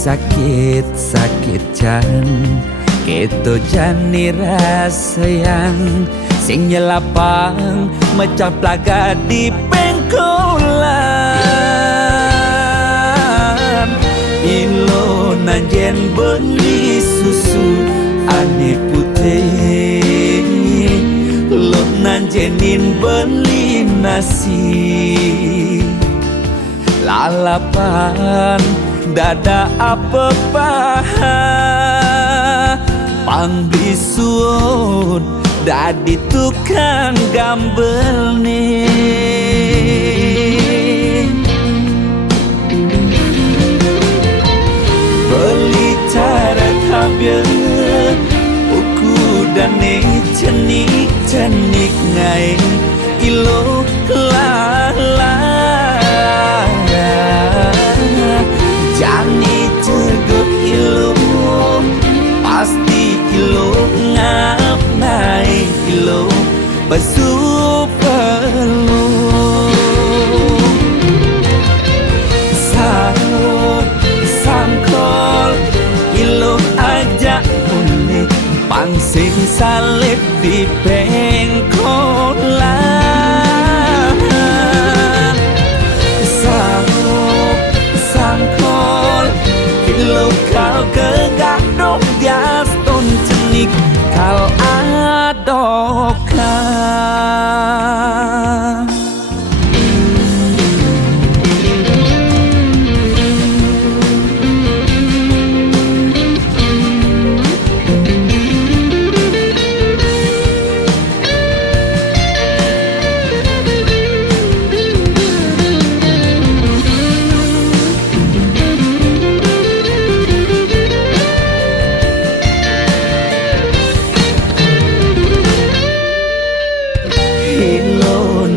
Sakit-sakit jan keto jani rasa yang sing nyelapang mecah plaga di pengkolan. Ilo nanjen beli susu ane putih, lo nanjenin beli nasi. Lalapan dada apa paha pangbisuun dadi tukang gambel nih. Beli cara tabir uku dan cenik ngai ilo lala jani tegut ilo pasti ilo ngap naik ilo besu perlu sangkol ilo ajak unik pangsing salib di pengkolan. Sangkol ilo kau kegadok dias ton cenik kal adokan.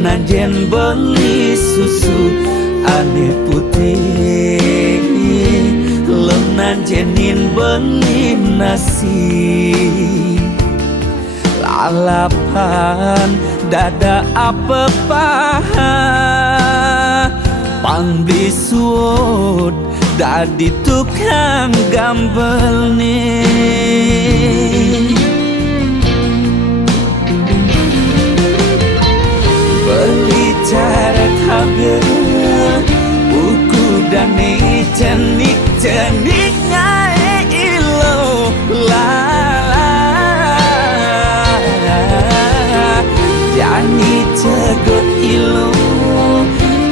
Nanjen beli susu ane putih, lo nanjenin beli nasi. Lalapan dada apa paha pangbisuut dadi tukang gambel nih. Cara tabir buku dan cenik ngai ilo lala jani tegut ilo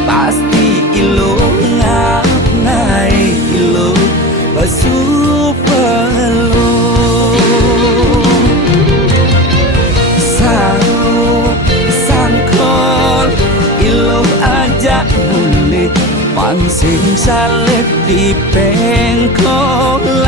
pasti ilo ngap ngai ilo besu perlu pangsing salib di pengkolan.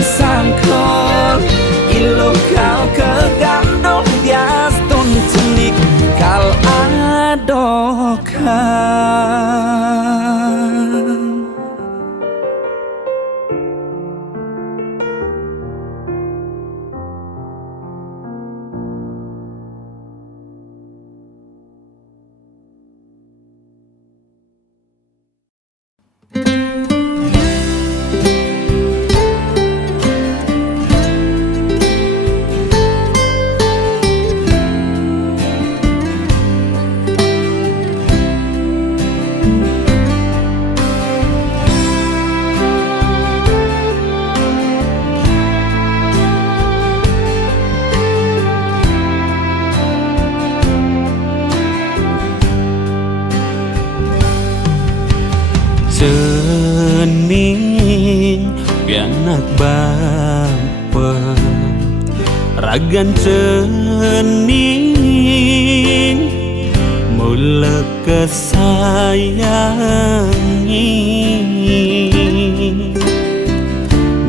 Sangkol ilo kau kegandong dias ton cenik kal adokan. anak bapa ragan cening mula kesayangi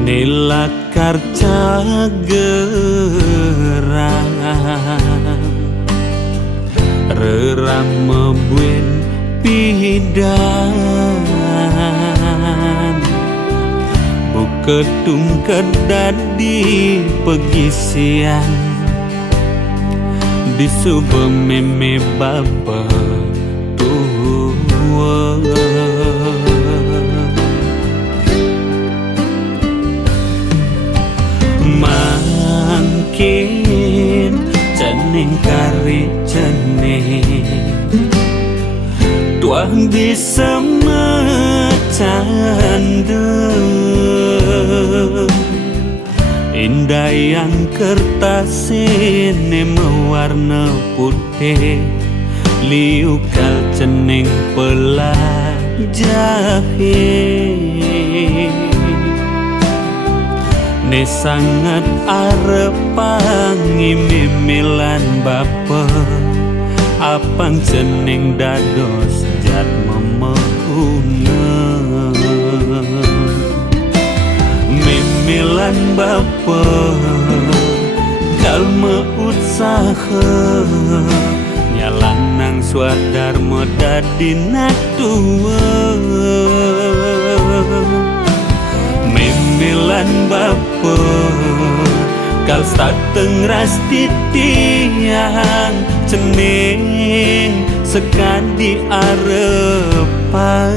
nilakar cagerang rerama buen pidan buketung kedadi pegisian di subuh meme bapa tua mangkin cening kari cening tuang bisa macanda indah yang kertas ini mewarna putih liukal cening pelajahit ne sangat arepangi mimilan bapa apang cening dados jat memehuna mimilan bapa kalma usaha nyalang nang swadar modadi natua mimilan bapa kal stateng ras titiang cening sekadi arepan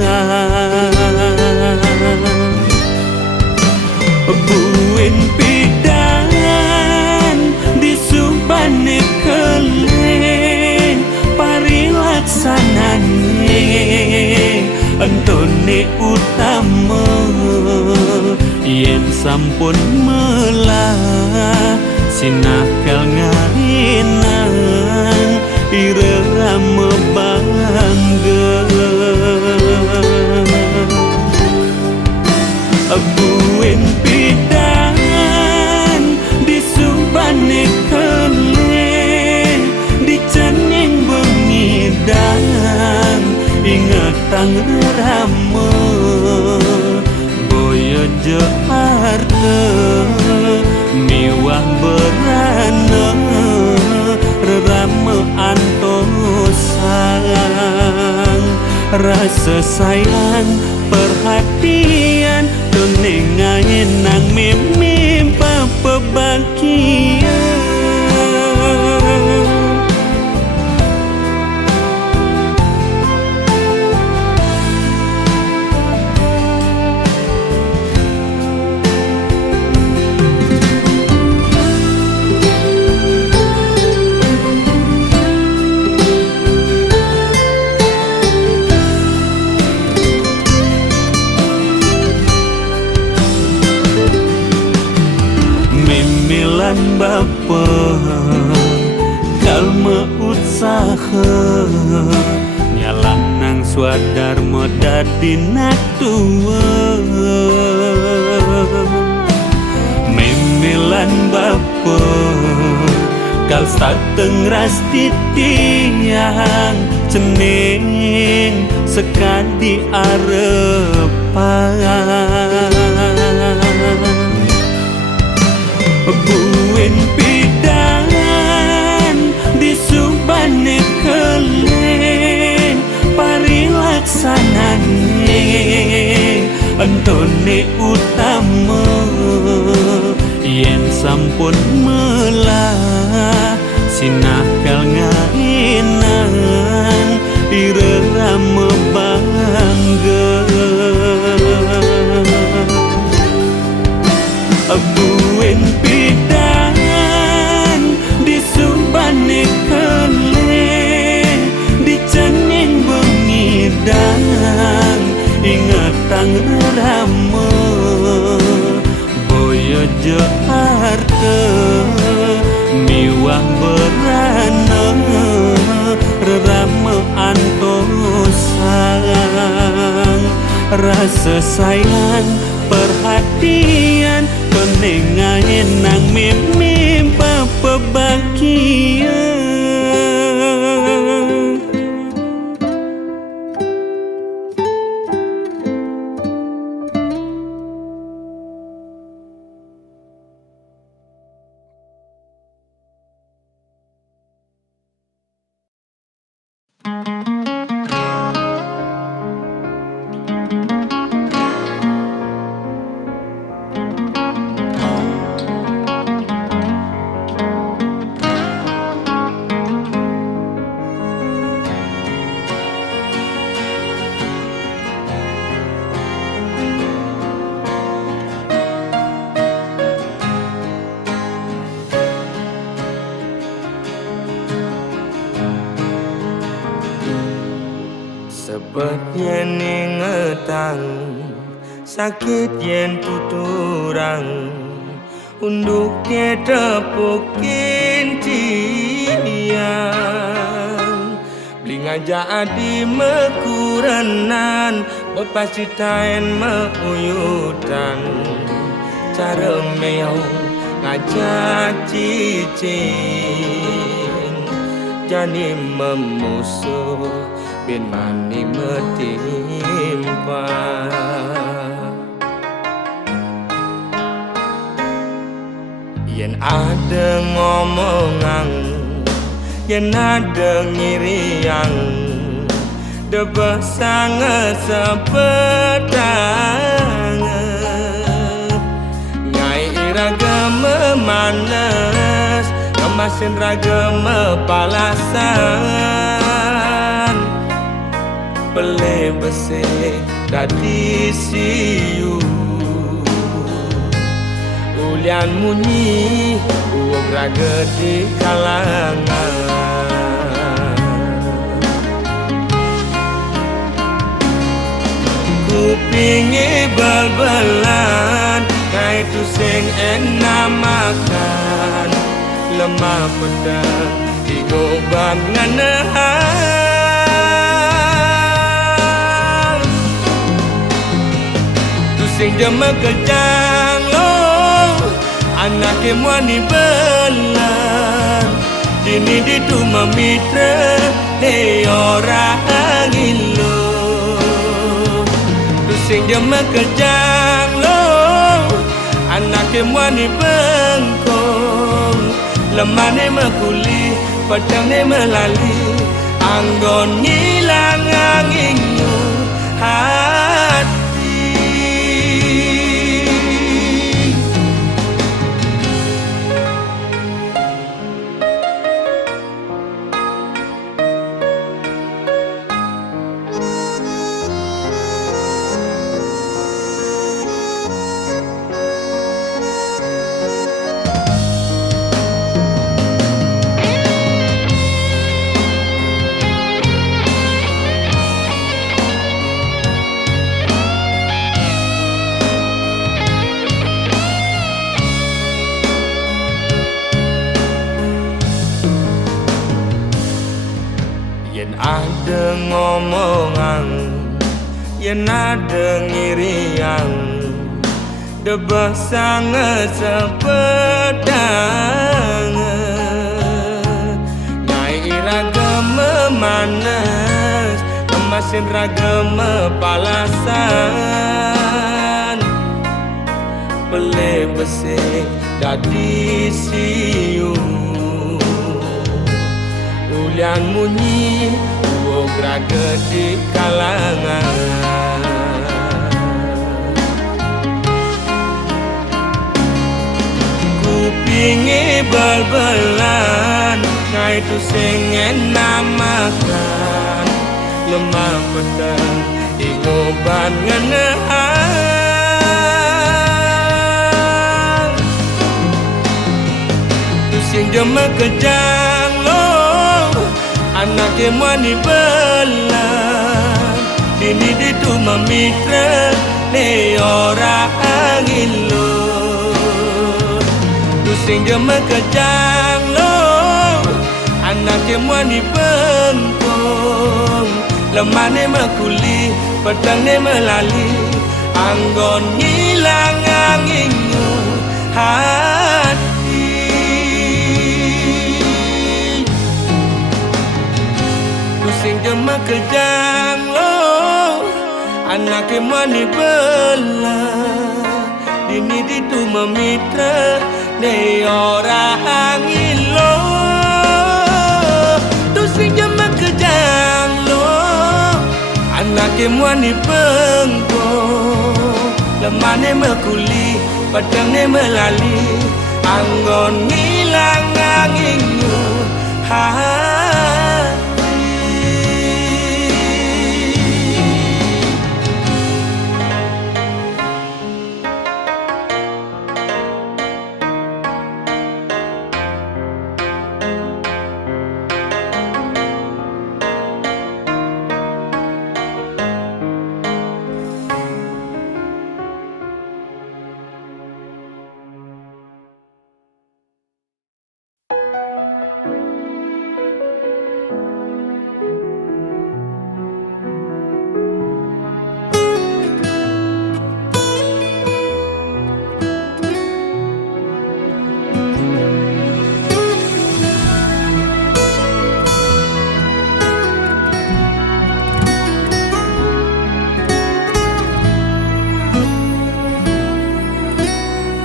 buin pidan di subane keleng parilaksanane entone utama yen sampun melah sinakal ngarinan irama bangga buin pidan di subane keleng di cening bengidang ingatang rama boyo Jakarta miwah berana rerama antosang rasa sayang perhatian tunengain nang mimpi papa bahagia mimilan bapa kalma usaha nyalang nang swadar modadi natua mimilan bapa kal stateng ras titiang cening sekadi arepan buin pidan di subane keleng parilaksanane entone utama yen sampun melah sinakal ngainan irama bangga buin pidan di subane keleng di cening bengidang ingatang rama boyo Jakarta miwah berana rerama antosang rasa sayang perhatian penengahin nang mimpi papa bahagia. Sebab yen ingetang sakit yen tuturang unduk ke tepukin tiang beli ngajak adi mekuranan berpasti tain meuyutan cara meong ngajak cicing jadi memusuh bin mani metimpa yen ada ngomongan yen ada ngiriang debah sangat sepedang ngai iraga memanas kemasin raga mepalasan Pele besek dadi siu Ulian munyi uog raga di kalangan Kupingi bal-balan Kai tu sing enak makan Lemah pedang digoban nganahan Sing jema kejang lo anak kemwani belan dini ditu memitra he orang ilo sing jema kejang lo anak kemwani bengkong lemane makuli padang ne melali anggon ngilang angingu ada ngomongan yen ada ngiriang debah sangat sepedang ngai raga memanas kemasin raga mepalasan pele besek dadi siu Ulian munyi uog raga di kalangan Kupingi bal-balan Ngai tu sing enak makan Lemah pedang digoban nganahan Tu sing jema kejang lo anak kemwani belan dini ditu memitra ne orang ilo tu sing jema kejang lo anak kemwani bengkong lemane makuli pedang ne melali anggon ngilang ngilang anginmu hati. Pusing jema kejang lo anak mani bela dini ditu memitra de orang ilo. Pusing jema kejang lo anak mani pengko lemane mekuli padang melali anggon ngilang anginmu hati.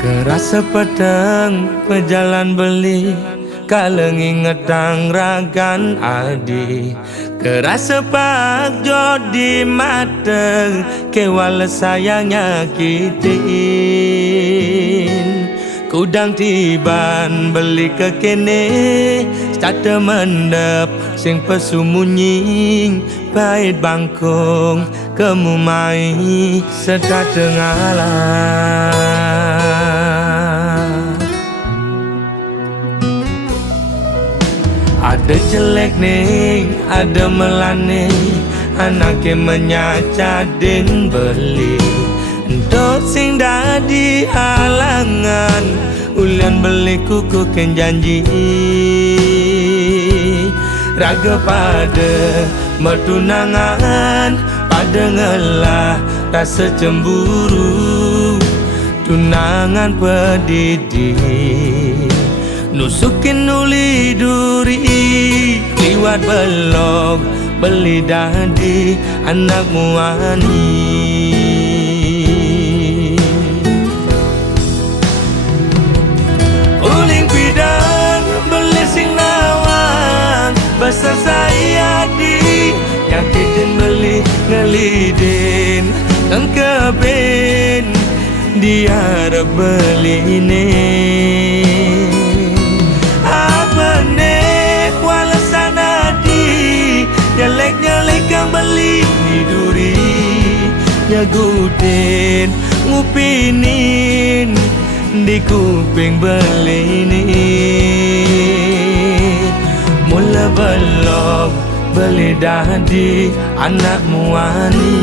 Kerasa pedang pejalan beli kaleng ngetang ragan adi. Kerasa pak jodi mata kewala sayangnya kitin. Kudang tiban beli ke kene start mendep sing pesumunying pahit bangkong kemu mai sedar tengalah. Ada jelek nih, ada melane, anaknya menyacadin beli. Untuk sing dadi halangan, ulian beli kuku ken janji. Raga pada mertunangan, pada ngelah rasa cemburu. Tunangan pedidi nusukin uli duri liwat belok beli dadi anak muani. Uling pidang beli sing nawang besar saya di nyakitin beli ngelidin dan keben dia beli ini. Nyalek kang beli duri nyagudin ngupinin di kuping beli ini. Mula belok beli dadi anak muani.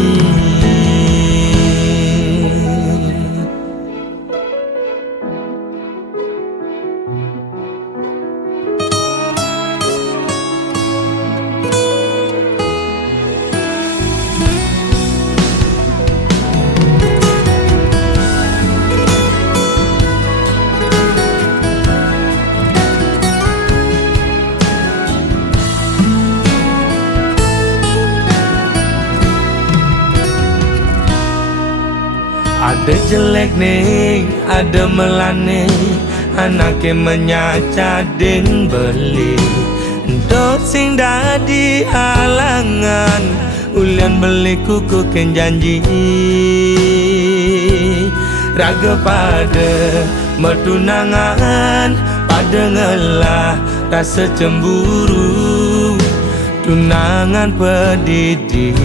Ada jelek nih, ada melane, anaknya menyacadin beli. Untuk sing dadi halangan, ulian beli kuku ken janji. Raga pada mertunangan, pada ngelah rasa cemburu. Tunangan pedidi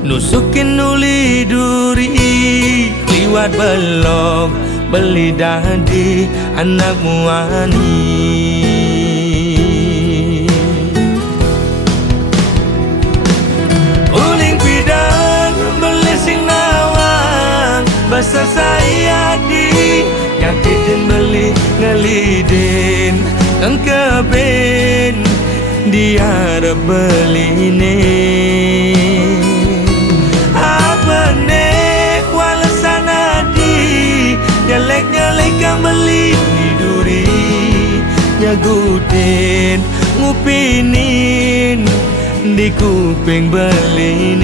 nusukin uli duri liwat belok beli dadi anak muani. Uling pidang beli sing nawang besar saya di nyakitin beli ngelidin dan keben dia beli ini. Apa nek walasana nyaguten ngupinin di kuping beline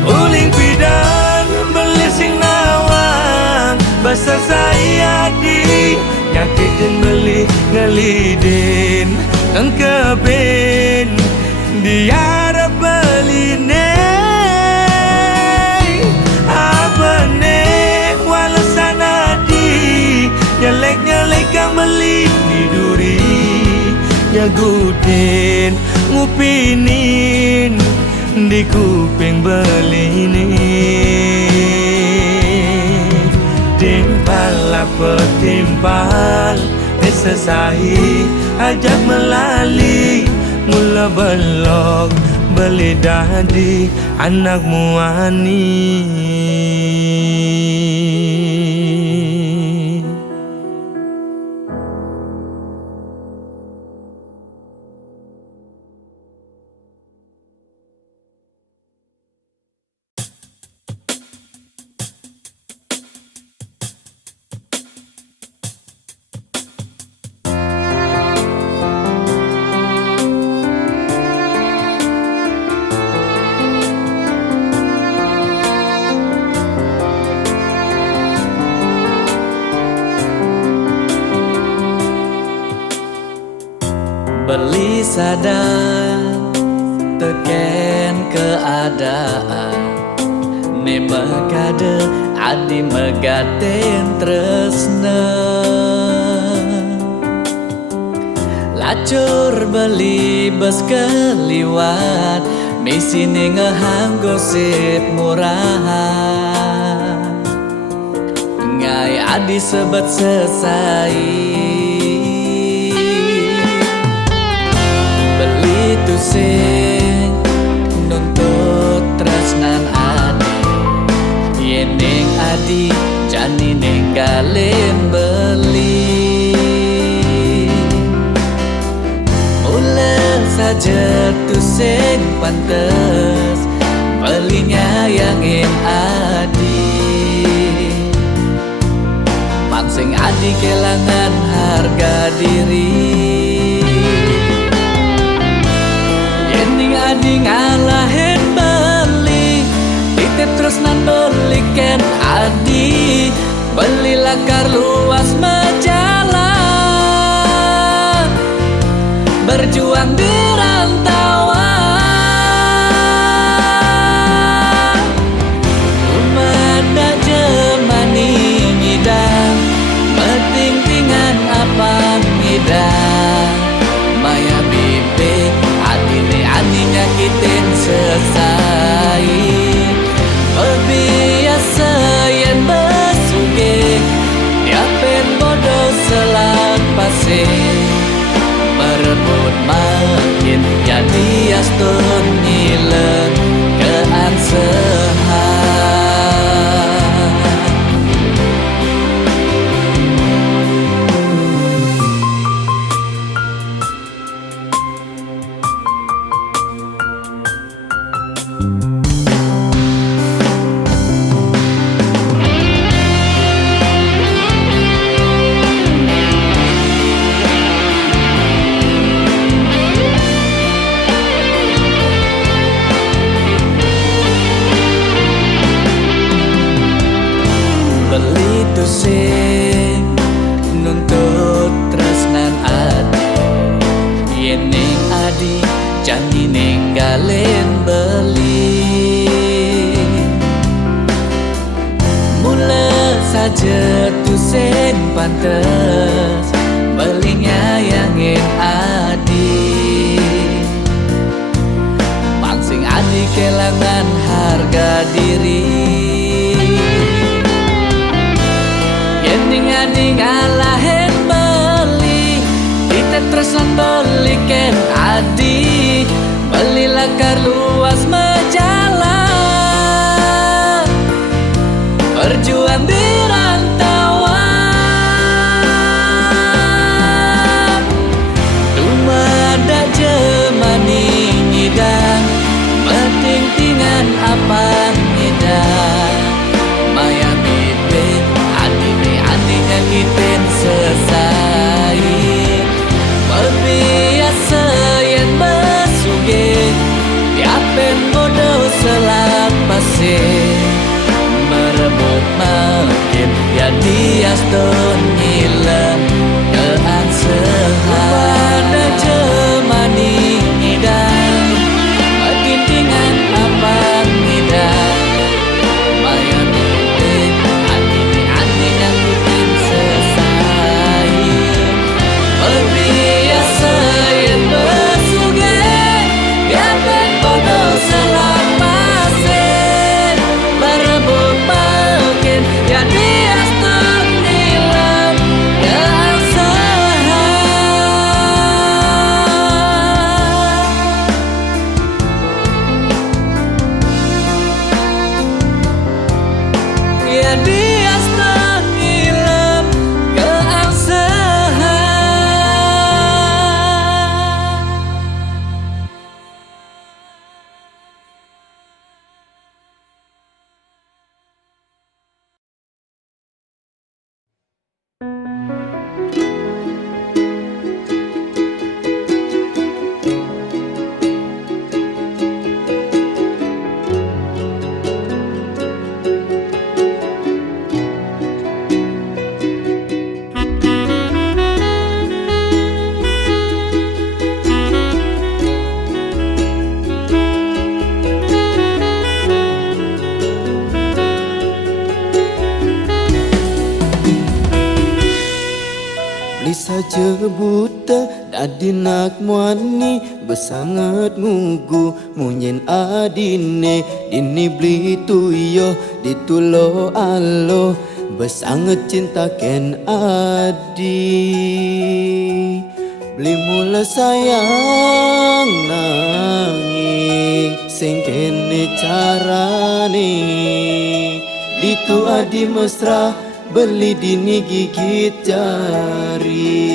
uling pidan beli sing nawang basa saya di nyakitin beli ngelidin engkeben diara beline abane walasana di nyelek kang beli niduri nyaguten ngupinin di kuping beline timpal apa timpal sesahi ajak melali mula belok beli dadi anak muani beli sadar teken keadaan ne megade adi megaten tresna lacur beli bes keliwat misi ne ngehang gosip murahan ngai adi sebet sesai itu sing nuntut tresnan adi yening adi jani ninggalin beli mulai saja tu sing pantes belinya yangin adi mangsing adi kelangan harga diri adi ngalahin beli titik terus nan belikan adi beli lakar luas majalah berjuang di rantauan umada jemani ngidang meting-tingan apa ngidang maya bibik ani nyakitin sesai biasa yang besuge diapen bodoh selang pasir merebut makin jadi astun ngilen keansehan sing nuntut tresnan adi yening adi janji ninggalin beli mula saja tu sing pantes belinya yangin adi mangsing adi kelangan harga diri adi ngalahin beli kita terusan belikan adi beli lakar luas majalah berjuang di rantauan dumada jemani ngidang meting-tingan apa ngidang maya bibik adi nyakitin sesat ton ngilang kean sehada jemani ngidang tintingan apa ngidang mayan ini ani yang bikin selesai berbiasa yang bersuge biarkan bodoh selama sen berebut makin jadi aston nilam ya dia aston nilam keangsahan. Beli saja buta dadi nak muani besangat ngugu munyen adine dini beli tuyo ditulo alo besangat cinta ken adi beli mula sayang nanging sing kene carane ditu adi mesra beli dini gigit jari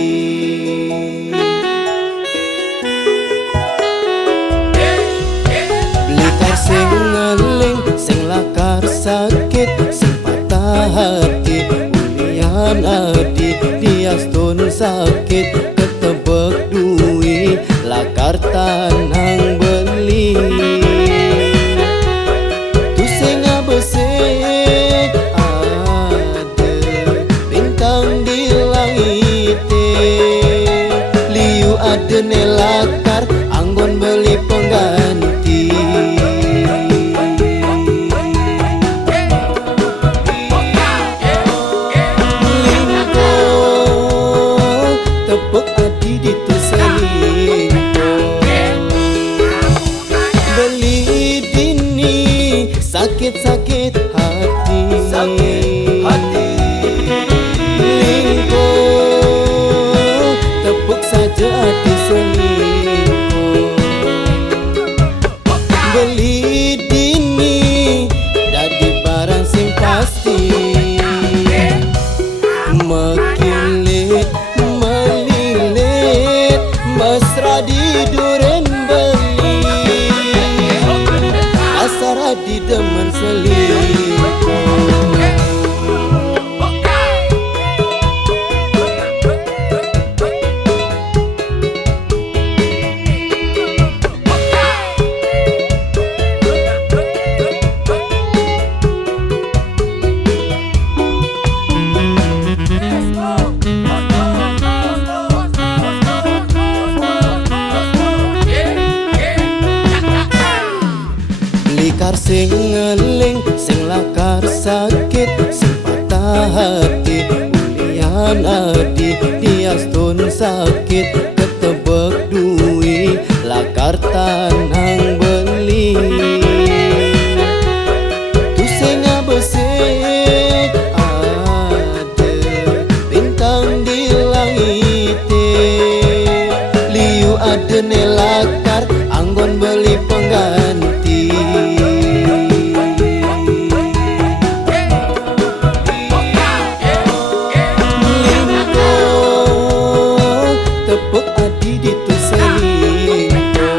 beli kar sing ngeling sing lakar sakit sing patah hati ulian adi diaston sakit ketebek duit lakar tanang beli tu sing abesek liu ada nelakar anggon beli pengganti lingko tepuk hati dituselingko beli dini sakit-sakit hati lingko tepuk saja hati selingkuh beli dini dadi barang sing pasti mekilit melilit mesra di duren beli asar di demen selingkuh likar sing ngeling sing lakar sakit sing patah hati ulian adi diaston sakit ketebek duit lakar tanang beli tu sing abesek ada bintang di langit liu ada nelakar anggon beli pengganti tepuk hati dituselingko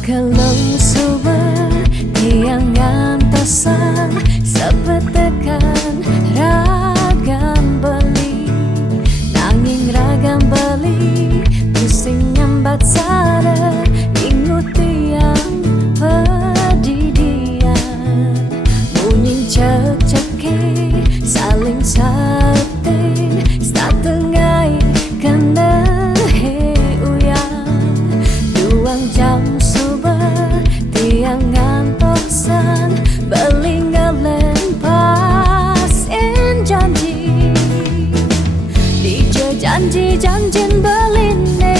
Mengkelung sumber tiang ngantosan sepetekan ragam beli, nanging ragam beli pusing nyambat sare ingut tiang pedidian. Bunyi cek-ceki saling satin satengai kena he uyang. Duang jam subuh tiang ngantosan belingalen pasin janji. Dijo janji-janjin beline,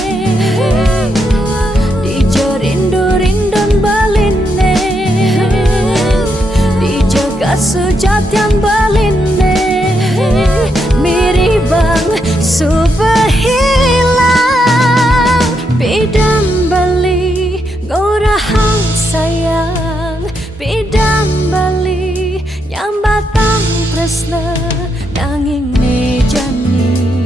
dijo rindu-rindun beline, dijo kesujatian beline. Miribang subah hilang, bidam beli gorahang sayang, bidam beli nyambatang tresna nanging mejani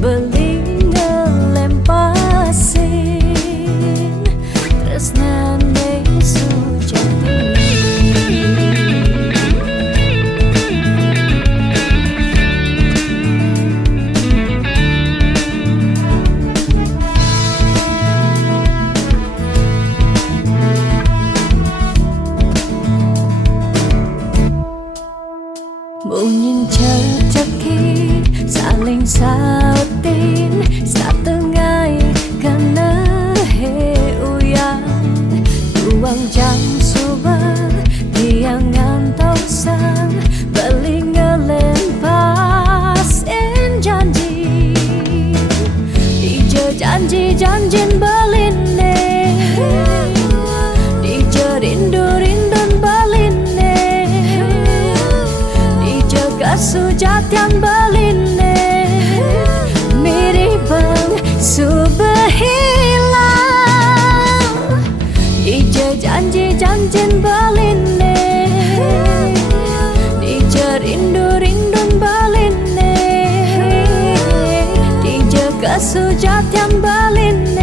beli ngelempasin tresna ne sujati. Bunyin cek-ceki saling sautin satengai kena he uyang. Duang jam subuh tiang ngantosan belingelen pasin janji. Dijo janji-janjin beline, dijo rindu-rindun beline, dijo kesujatian beline. Miribang subah hilang, dijo janji-janjin beline, dijo rindu-rindun beline, dijo kesujatian beline.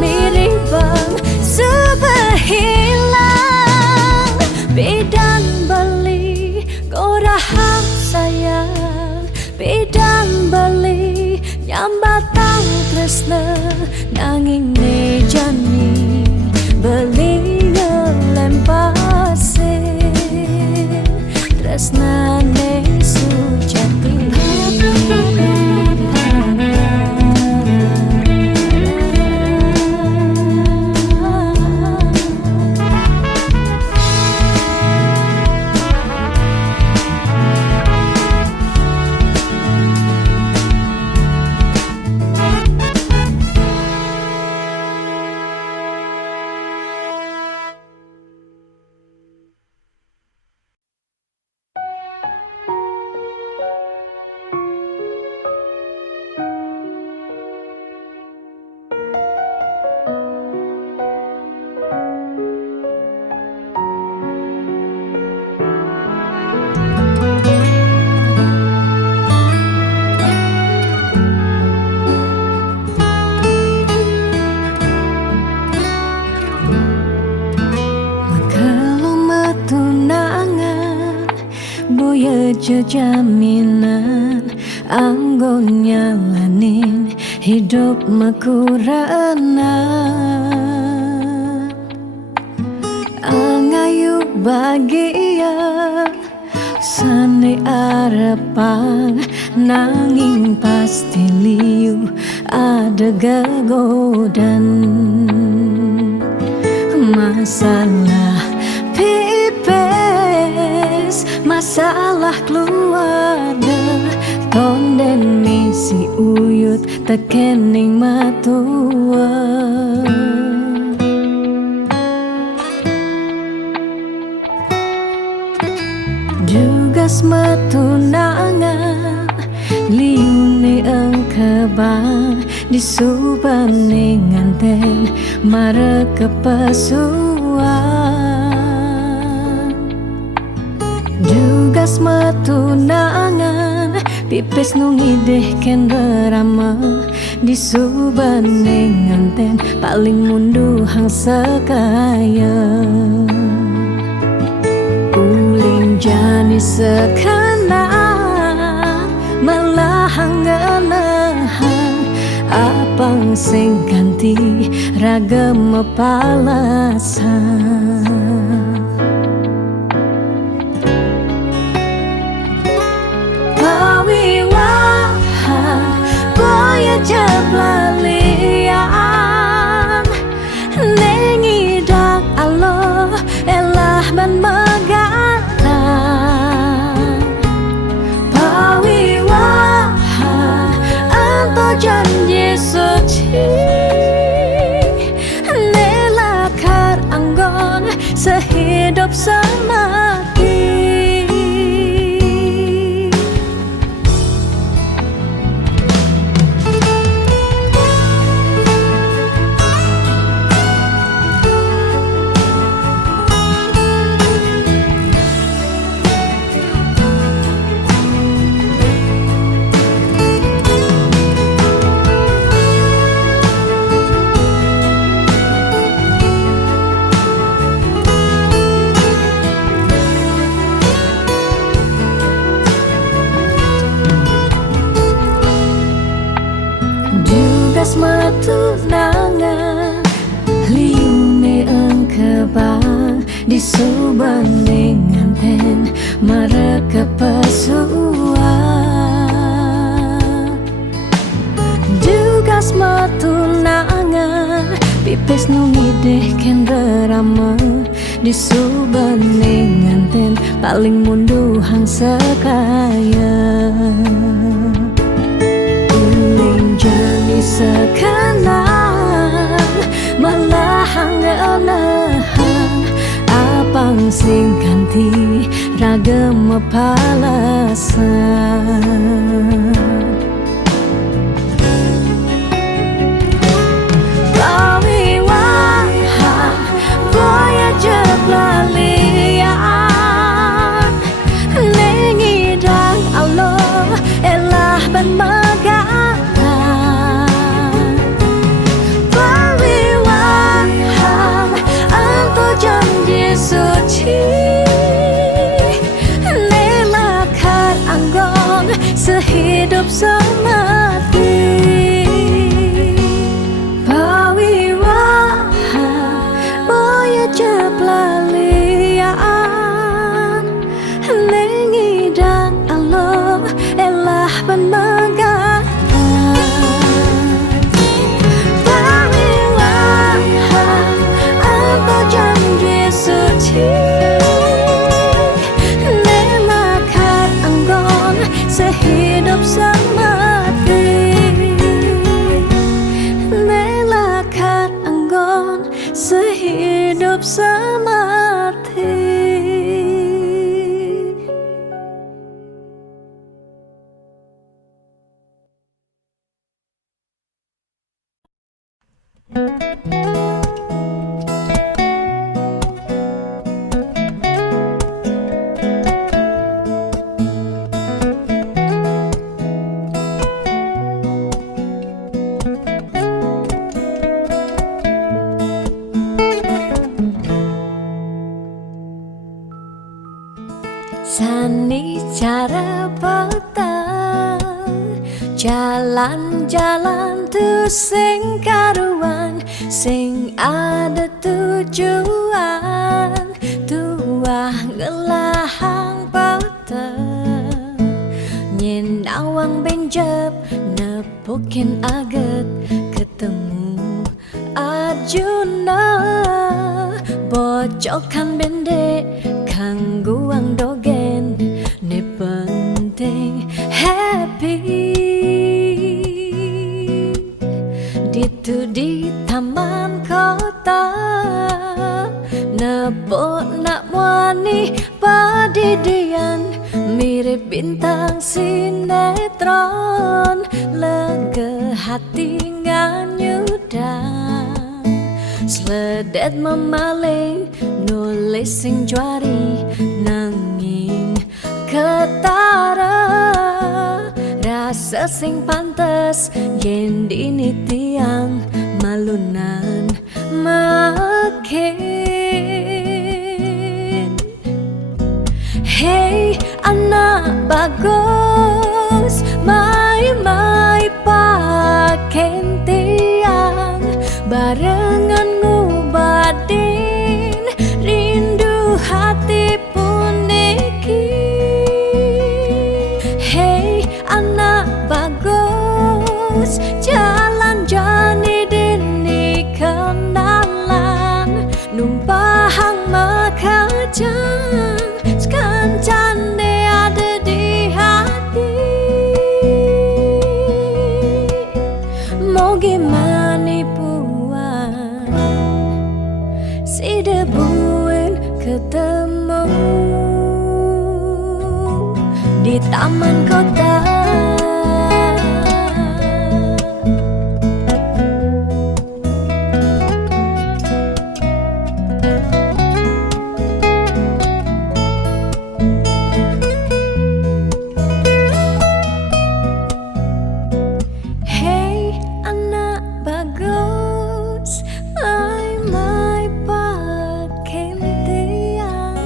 Miribang subah hilang, bidan beli gorahang sayang, bidan beli nyambatang tresna nanging mejani beli ngelempasin tresna ne sujati. Jaminan anggo nyalanin hidup makuranan. Angayu bahagia sane arepang nanging pasti liu ada gegodan. Masalah pipes, masalah keluarga, tonden misi uyut tekening matua. Dugas matunangan liune engkebang disubane nganten mare kepasuan. Dugas matunangan pipes nungideh ken berama di subening nganten paling mundu hang sekaya uling jani sekana malah hang genehan apang sing ganti ragam palasan jablalian nengidak Allah elah ban megatan pawiwahan anto janji suci nelakar anggon sehidup semati. Matu nangan liune engkebang di subening nganten mereka pesua dugas matu nangan pipis nungi deh kenderama di subening nganten paling mundu hang sekaya jani sekarang malah hanganahan apang sing ganti ragam palasan pawiwahan boya jeblalian nengidang Allah elah ban suci nelakar anggon sehidup semati pawiwahan boya jeblalian nengidang Allah elah ban megatan pawiwahan apa janji suci nelakar anggon sehidup semati nelakar anggon sehidup semati. Sani cara petang jalan-jalan tu sing karuan sing ada tujuan tuah ngelahang petang nyen awang benjep nepukin aget ketemu Arjuna bocokan bendek kangguang dogen ne penting happy ditu di taman kota nebo nak wani padidian mirip bintang sinetron lega hati nganyudan sledet memaling nulis sing juari nanging ketara rasa sing pantes yen dini tiang malunan makin. Hey anak bagus, mai paken tiang barengan ngubadin rindu hati pun niki. Hey anak bagus, jalan jani dini kenalan numpahang makajang sekancan de ada di hati. Mau gimana puan si debuin ketemu di taman kota. Hey anak bagus, mai paken tiang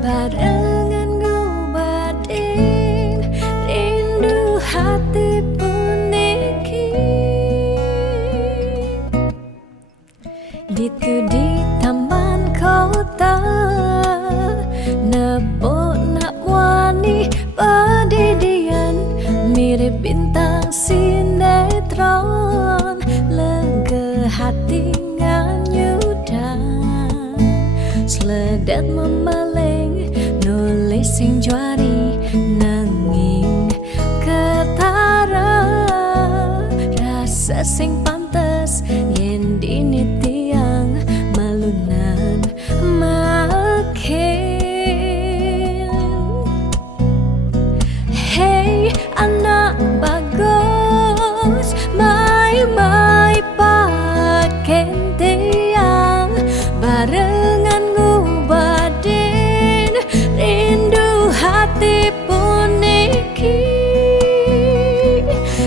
barengan ngobadin rindu hati pun niki. Ditu di taman kota nepok nak wani padidian mirip bintang sinetron lega hati nganyudan seledet memeleng nulis sing juari nanging ketara rasa sing pantes yen dini tiang malunan makin. Hey anak bagus, mai paken tiang barengan ngubadin rindu hati pun niki.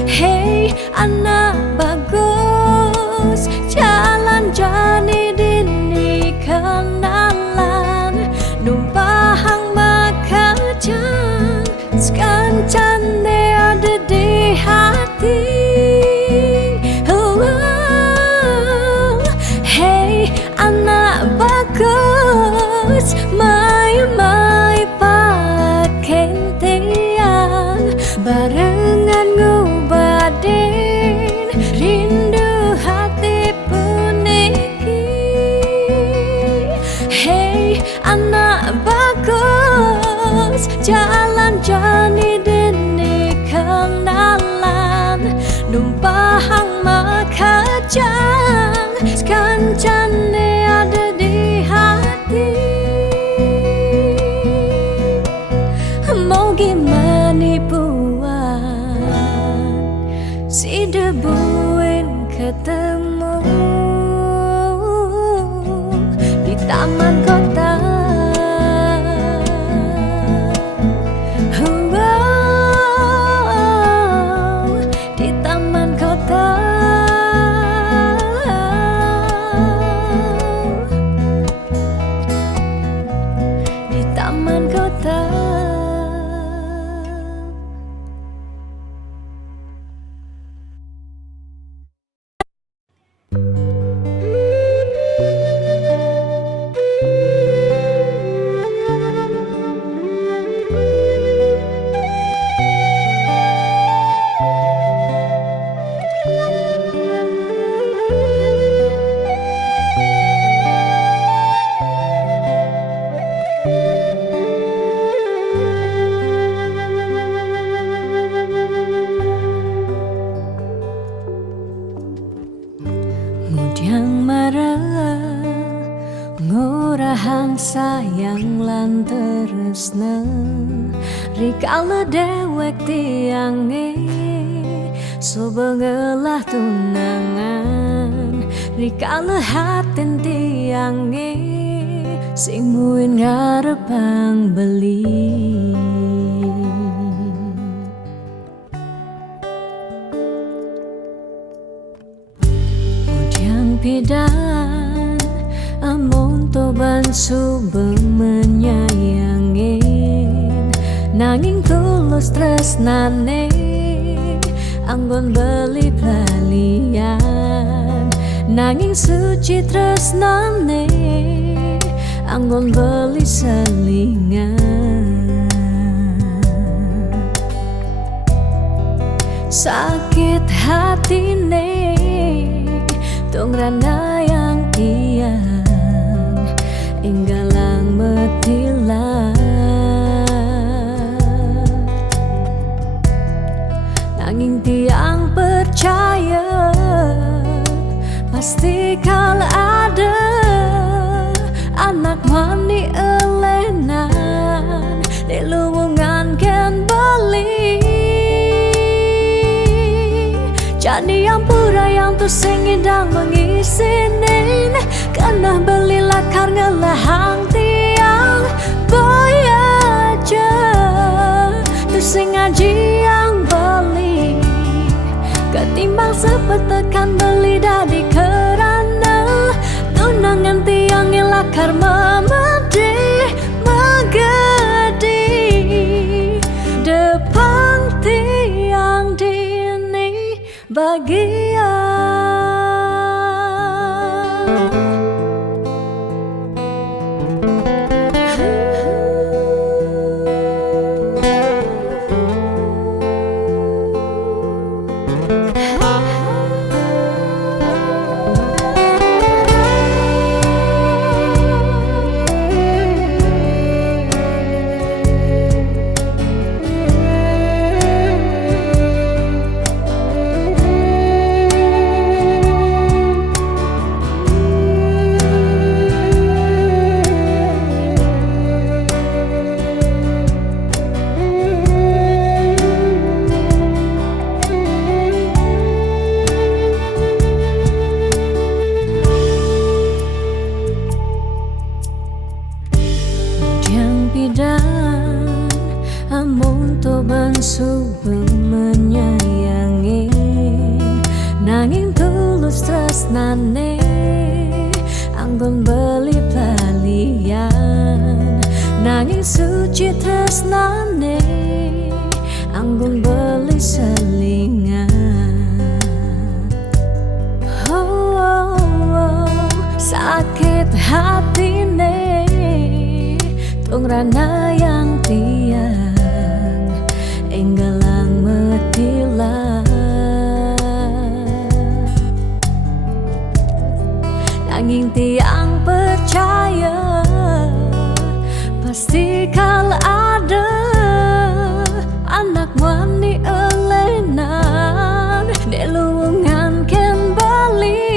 Hey anak bagus, jalan jani dini kenalan numpahang makajang sekancan de ada di hati. Hey anak bagus, mai paken tiang barengan ngubadin rindu hati pun niki. Hey anak bagus, jalan jani dini kenalan numpahang makajang sekancan de ada di hati. Mau gimana puan si debuin ketemu di taman kota. Di taman kota. Di taman kota. Mudyang marah ngurahang sayang lan tresna rikala dewek tiange so bengelah tunangan rikala hatin tiange sing muin ngarepang beli. pidan amun toban suba menyayangin nanging tulus tresnane anggon beli pelalian nanging suci tresnane anggon beli selingan sakit hatine tungrana yang tiang inggalang metilan nanging tiang percaya pasti kal ada anak mani elenan di luwungan ken beli jadi yang pura yang tu sengidang mengisinin karena belilah karena lahang tiang boyaja tu sengaji yang beli ketimbang sepetekan beli dari kerana tunangan tiang elakar memedi megedi depan tiang dini bagian pidan amun toban suba menyayangi nanging tulus tresnane anggon beli pelalian nanging suci tresnane anggon beli selingan sakit hatine tungrana yang tiang enggalang metilan nanging tiang percaya pasti kal ada anak wani elenan di luwungan ken bali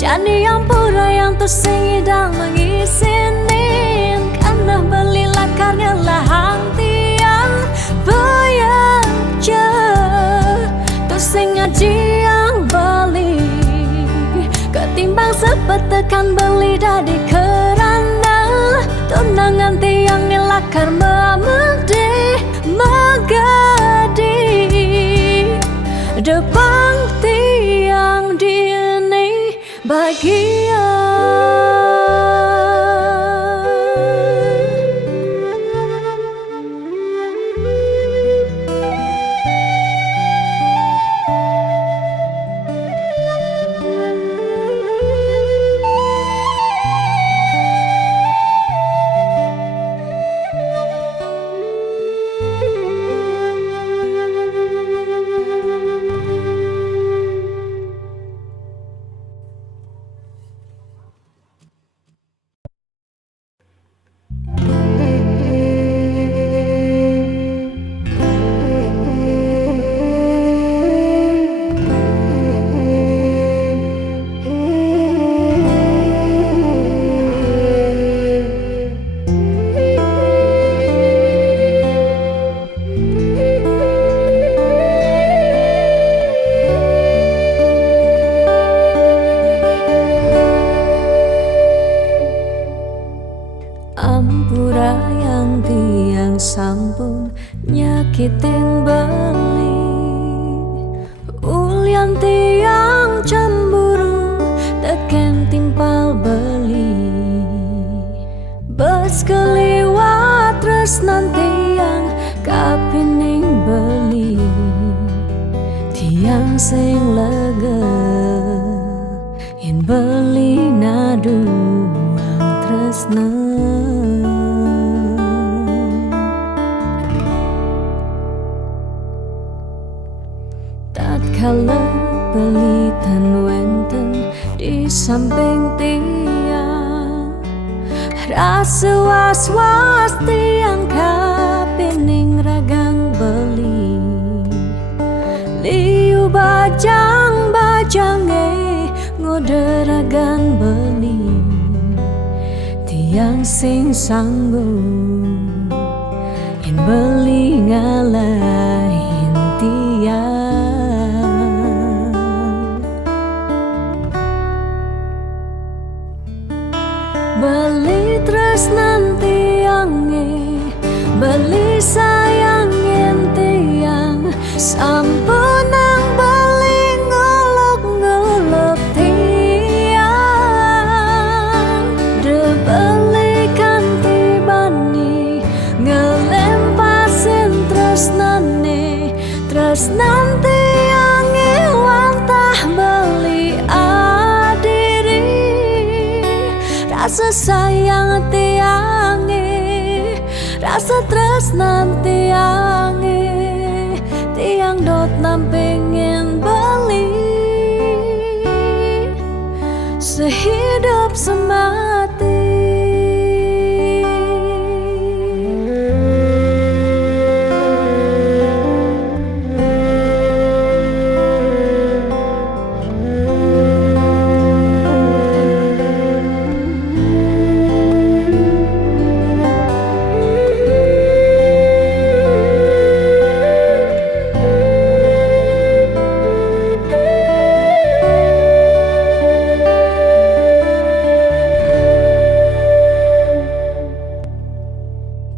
jadi yang pura yang tu sengidang mengisinin karena belilah karena lahang tiang boyaja tu sengaji yang beli ketimbang sepetekan beli dari kerana tunangan tiang nilakar memedi megadi depan tiang dini bagian sing lega yen beli naduang tresna. Tatkala pelitan wenten di samping tiang, rasa was-was tiang kapining ragang beli. Liu bajang-bajange ngoderagan beli, tiang sing sanggup yen beli ngalahin tiang. Beli tresnan tiange, beli sayangin tiang, sampunang beli ngolok-ngolok tiang. De beli kanti bani ngelempasin tresnane, tresnan tiange wantah beli adiri. Rasa sayang tiange, rasa tresnan tiange, tiang dot nam pengen beli sehidup semati.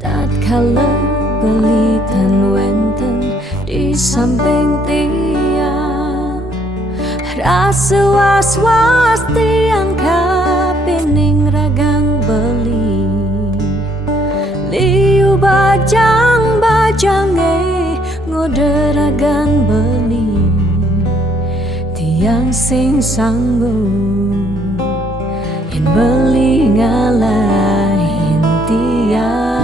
Tatkala pelitan wenten di samping tiang, rasa was-was tiang kapining ragang beli. Liu bajang-bajange ngoderagan beli, tiang sing sanggup yen beli ngalahin tiang.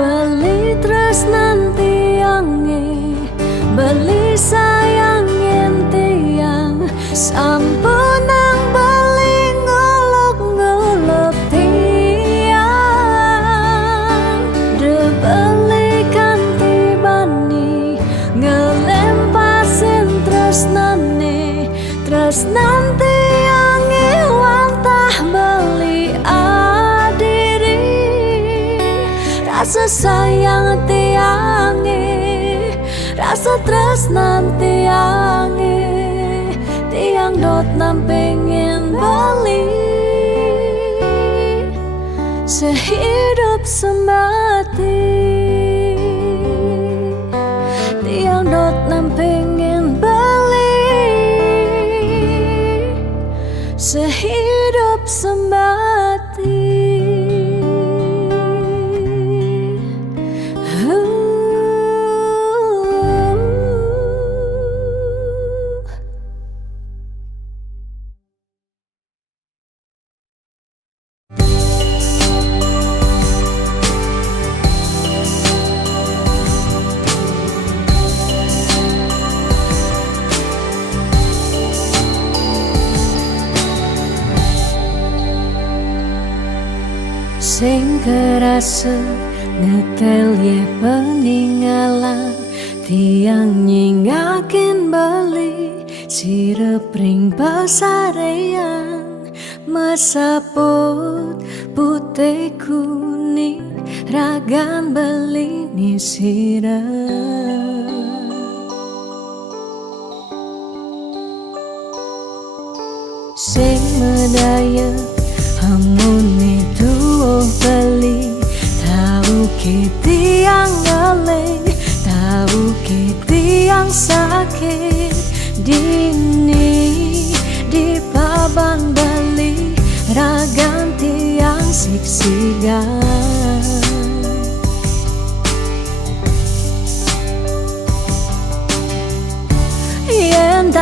Beli tresnan tiange, beli sayangin tiang, sampunang beli ngolok-ngolok tiang. De beli kanti bani ngelempasin tresnane, tresnan tiange wantah beli adiri. Rasa sayang tiange, rasa tresnan tiange, tiang dot nam pengen beli sehidup semati. Tiang dot nam pengen beli sehidup semati. Sing kerasa ngekel ye peninggalan, tiang nyingakin beli sirep ring pasarean. Mesaput putih kuning ragan beli ni sirep. Sing medaya hamune tuh beli, tahu kiti yang ngaleng, tahu kiti yang sakit. Dini di paban beli ragan tiang siksigan.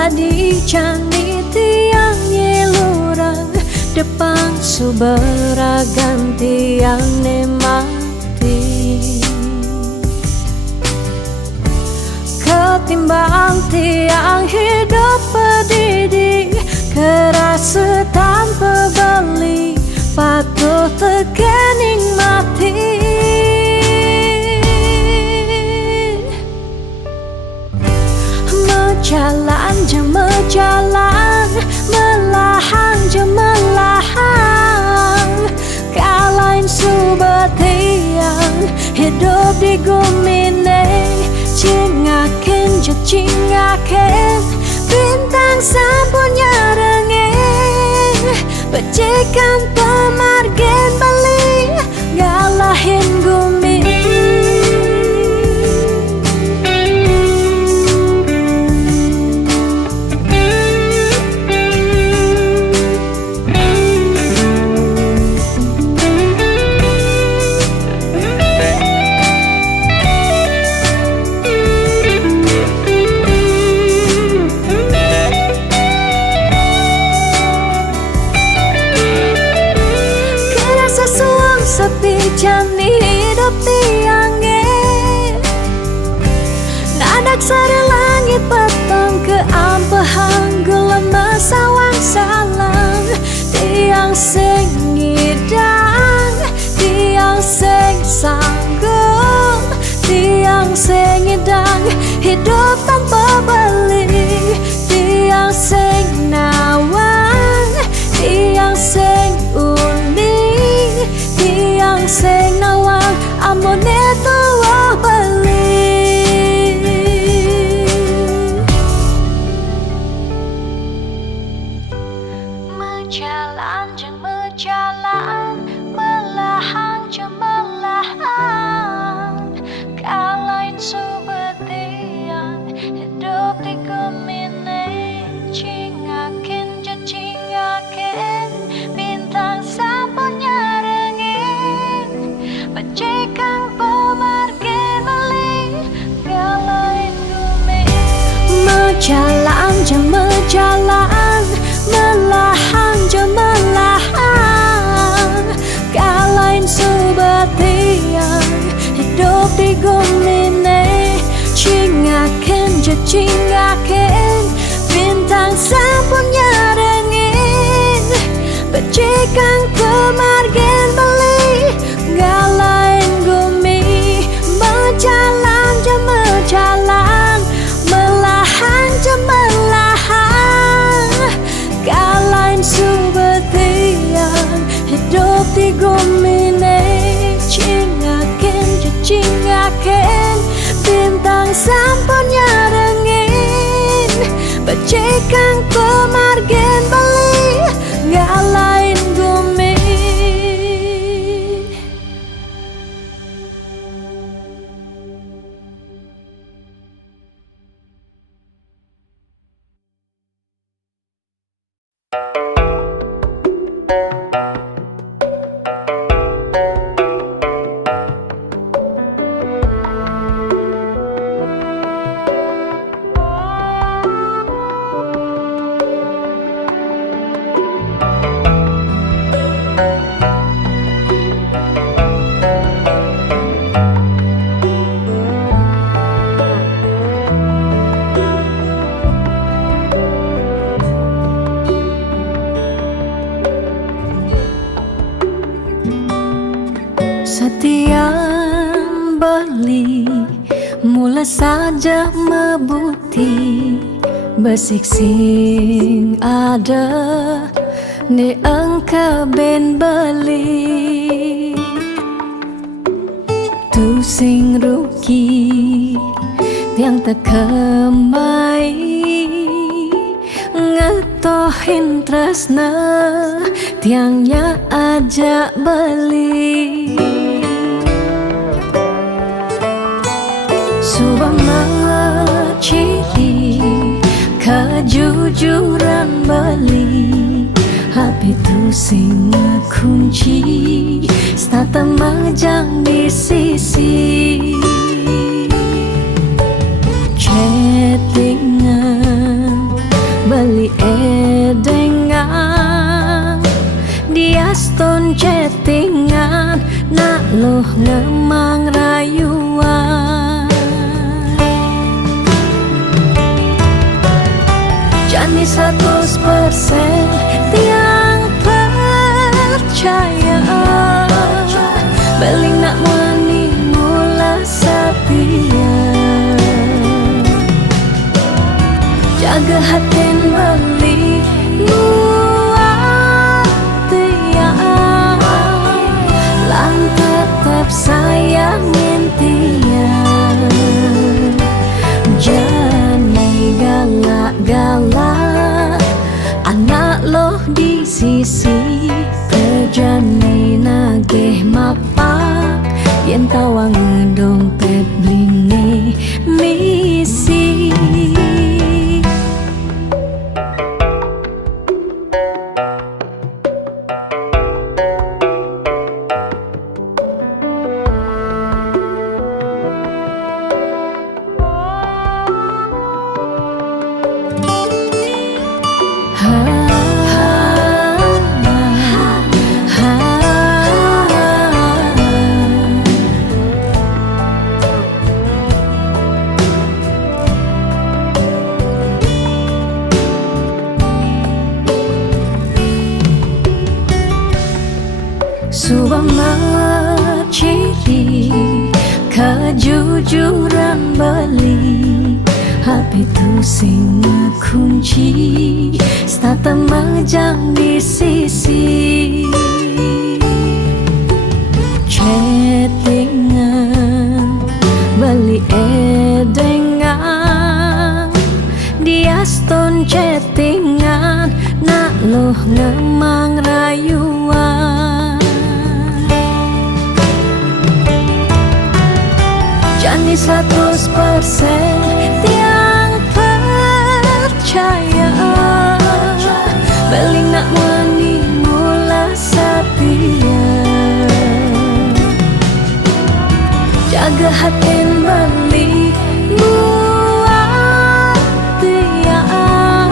di candi tiang nyelurang depan suberagam tiang mati. Ketimbang tiang hidup pedidi kerasa tanpa beli patut terkening mati. Mejalan je mejalan, melahang je melahang, kalain subet tiang hidup di gumine. Cingaken je cingaken, bintang sampurnya rengeng, pecikan pemargen beli ngalahin gumi. Sepi jani hidup tiangnya, nadak sari langit petang ke ampahan gelema sawang salang. Tiang sing ngidang, tiang sing sanggup, tiang sing ngidang hidup tanpa beli. Tiang sing nawang, tiang sing uning, tiang sing nawang amone tuwa beli. Mejalan jeng mejalan, melahang jeng melahang, kalain subet tiang hidup di gumine. Cingaken je cingaken, bintang sampurnya rengeng, pecikan pemargen beli ngalahin gumi. Mejalan je mejalan, melahang je melahang, kalain subet tiang hidup di gumine. Cingaken je cingaken, bintang sampurnya rengeng, pecikan pemargen beli ngalahin gumi. Mejalan je mejalan, melahang je melahang, kalain subet tiang hidup di gumine. Cingaken je cingaken, bintang sampurnya rengeng, pecikan pemargen beli ngalahin gumi. Setiap beli mula saja mebuti besik sing ada ni engkau ben beli. Tu sing rugi tiang tak kemai, ngetohin tresna tiangnya ajak beli. Subama ciri kejujuran beli, hati tu sing kunci stata majang di sisi. Chattingan chattingan nak loh ngemang rayuan. Jani 100% tiang percaya beling nak wani mula setia. Jaga hati beli buat tiang lan tetap sayangin tiang. Jangan galak-galak anak loh di sisi terjani nagih mapak yen tawang dompet blingi misi. Suama ciri kejujuran beli HP tu sing kunci stata majang di sisi. Chattingan beli edengan dia stone chattingan nak loh ngemang rayuan. Jani 100% tiang percaya beling nak wani mula setia. Jaga hati beli buat tiang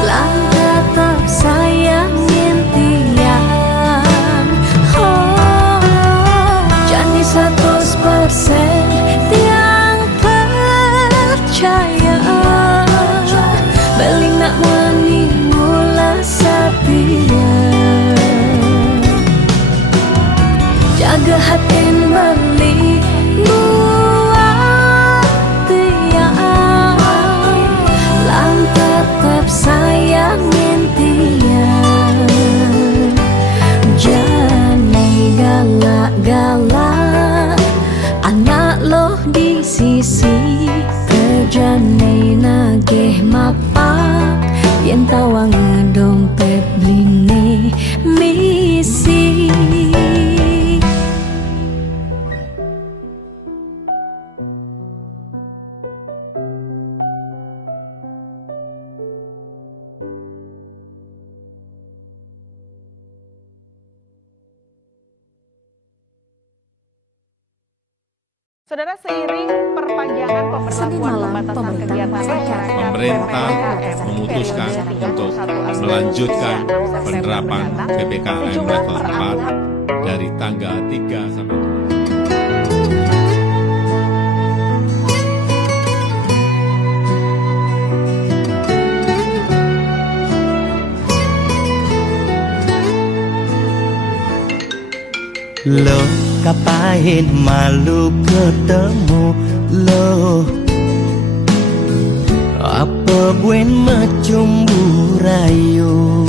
lan tetap sayangin tiang. Jani 100% tiang percaya beling nak wani mula setia. Jaga hati beli buat tiang lan tetap sayangin tiang. Jangan galak-galak anak loh di sisi terjani nagih mapak yen tawang dompet blingi misi. Saudara, seiring perpanjangan pemberlakuan pembatasan kegiatan masyarakat, pemerintah memutuskan untuk melanjutkan penerapan PPKM level 4 dari tanggal 3 sampai 7. Lo kapain malu ketemu lo, apa buen macumbu rayu.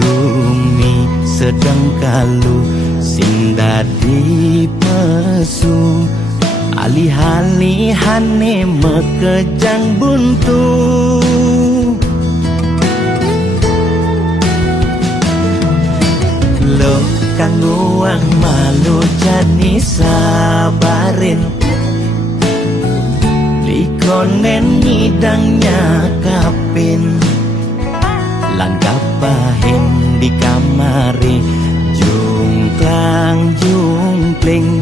Gumi sedang kalu sing dadi pesu, alih-alihane mekejang buntu. Lo kanggo wang malu jani sabarin, likonen ngidangnya kapin, langkah pahin di kamari, jungklang jungkling,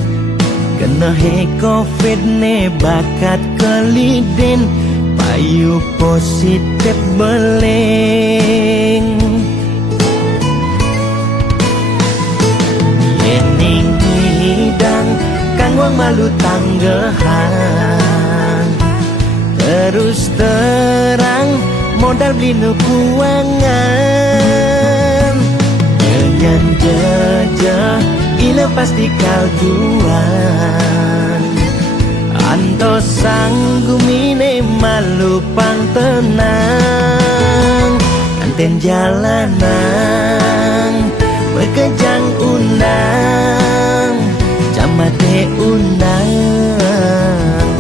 kena he covid ne bakat keliden, payu positif beling. wang malu tanggehan. Terus terang modal beli nu kuangan. Dengan jejak ila pasti kaljuan. Anto sanggumine malu pang tenang. Anten jalanan berkejang undang. Camate undang,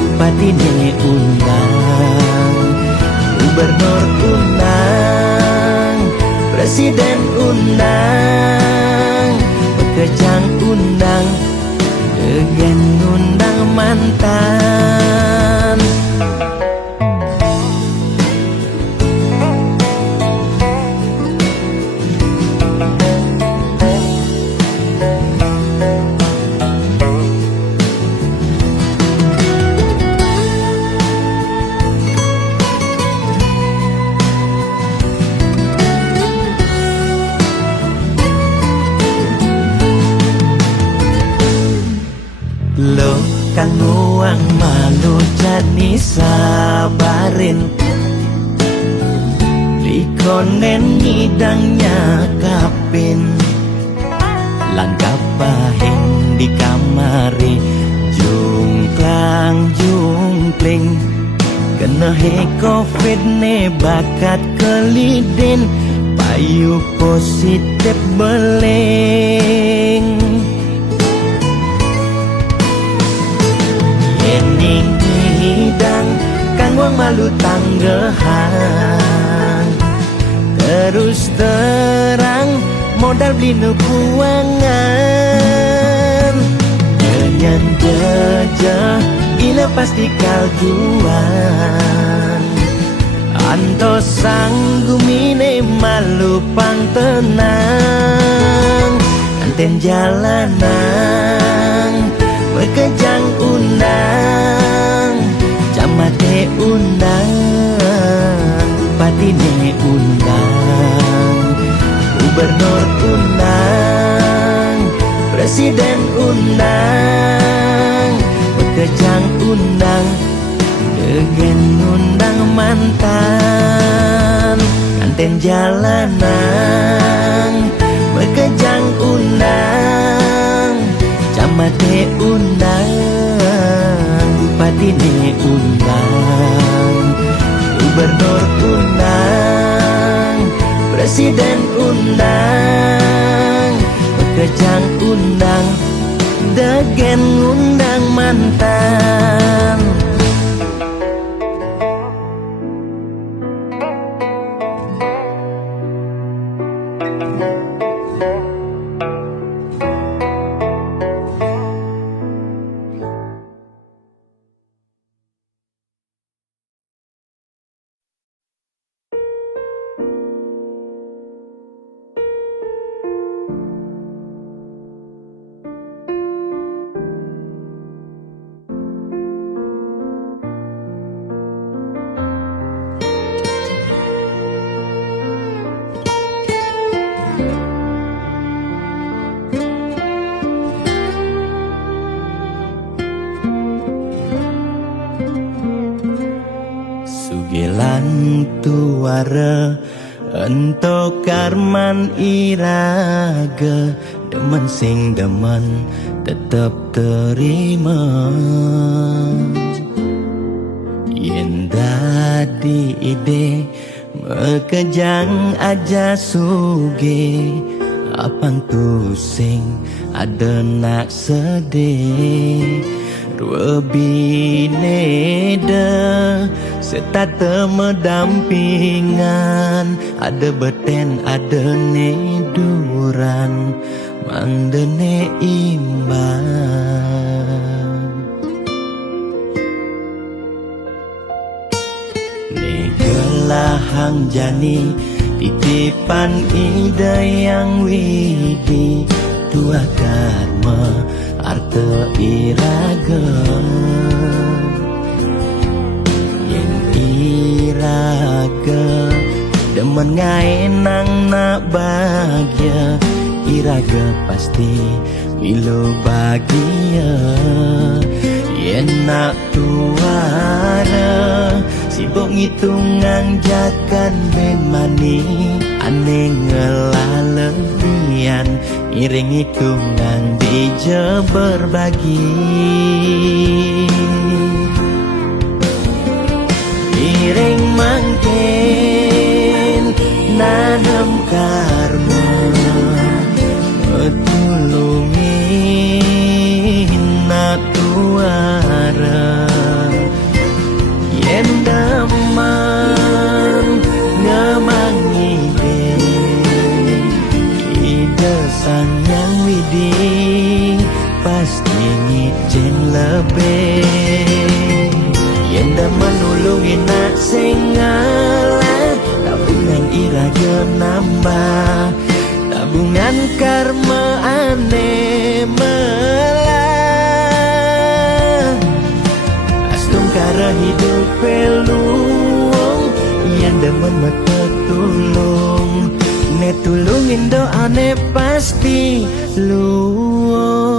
bupati ne undang, gubernur undang, presiden undang, berkejang undang, dengan undang mantan. Lo kang nguang malu jani sabarin. Likonen ngidangnya kapin. Langkap pahing di kamari. Jungklang jungkling. Kena he covid ne bakat kelidin. Payu positif beleng. Yening hidang kang wang malu tanggehan. Terus terang modal beli nu kuangan. Dengan jejak ila pasti kaljuan. Anto sanggumine malu pang tenang. Anten jalanan berkejang undang. Camate undang, bupati ne undang, gubernur undang, presiden undang, berkejang undang, dengan undang mantan. Anten jalanan berkejang undang. Camate undang, bupati ne undang, gubernur undang, presiden undang, berkejang undang, dengan undang mantan. Sugelan tuara ento karman iraga. Demen sing demen tetep terima. Yen dadi ide mekejang aja suge. Apang tu sing ada nak sedih. Dua bineda serta temedampingan. Ada beten ada neduran mandene imbang. Negelahang jani titipan ide yang widi. Dua karma arte iraga. Yang iraga demen ngaenang nak bahagia. Iraga pasti bila bahagia. Enak tuara sibuk ngitungan jakan ben mani ane ngelalebian iring hitungan dija berbagi iring mangken nanam karma metulungin na tuara yen daman ngamangi ide sang yang widi pasti ngicen lebih yen daman nulungin nak sengala tabungan iraga nambah tabungan karma ane melah astung kara hidup peluang yang demen metulung ne tulungin doa ne pasti luang.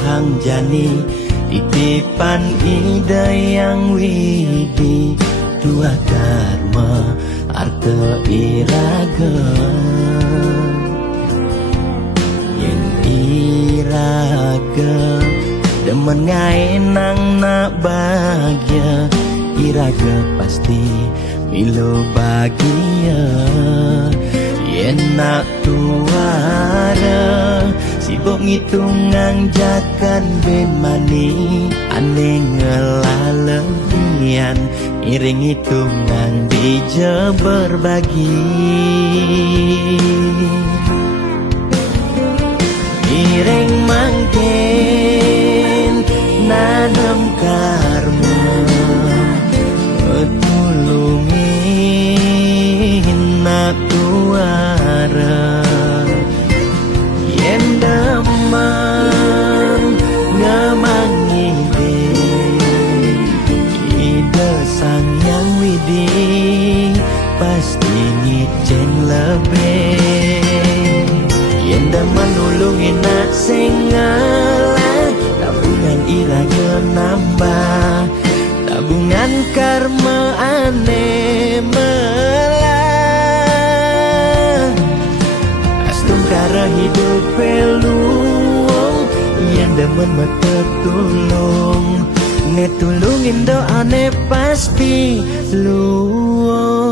Hang jani titipan ide yang widi dua karma arta iraga yang iraga demen ngai nang nak bahagia iraga pasti milo bahagia yen nak tuara sibuk ngitungan jakan ben mani ane ngelalebian iring hitungan dija berbagi iring mangken nanam karma metulungin na tuara yen daman ngamangi ide sang yang widi pasti ngicen lebih yen daman nulungin nak sengala tabungan iraga nambah tabungan karma ane melah astung kara hidup peluang yang demen metulung ne tulungin doa ne pasti luang.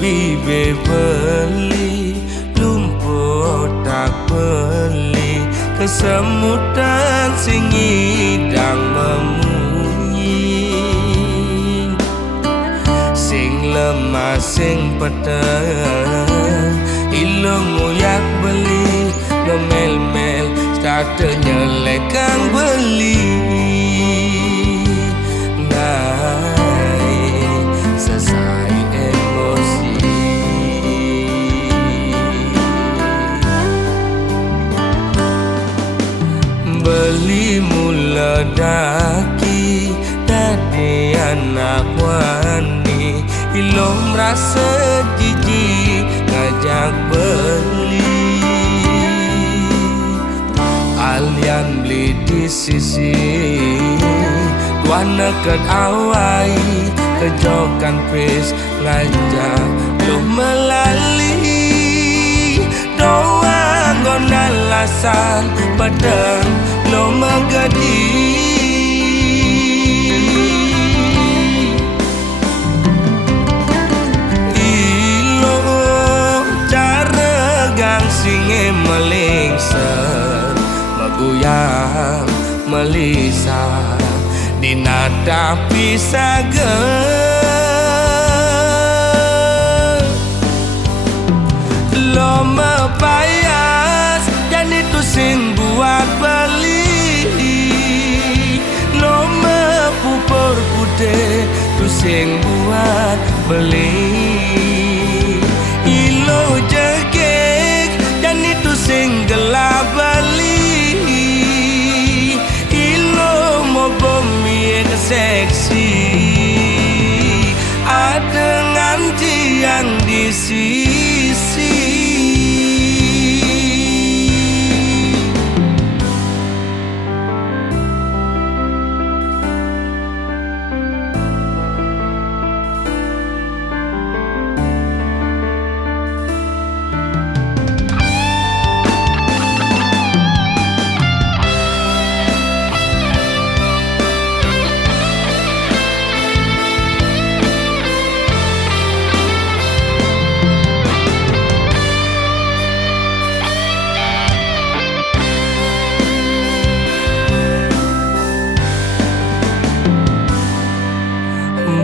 Bibe beli lumpuh tak beli kesemutan sing ngidang memunyi sing lemah sing peteng ilmu yak beli ngemel-mel start nyelek kang beli selesai beli mula daki dadi anak wani Ilom rasa jijik ngajak beli, alian beli di sisi Tuana ket awai kejokan pes ngajak lo melali, doa ngon alasan padang lo megadi. Ilo cara gangsinge melingser meguyang melisa dinada pisaga, lo mepayas dan itu sing buat beli, lo mepupur putih tu sing buat beli. Ilo jegek dan itu sing gelap beli, ilo mau bumi seksi ada nganti yang di sisi.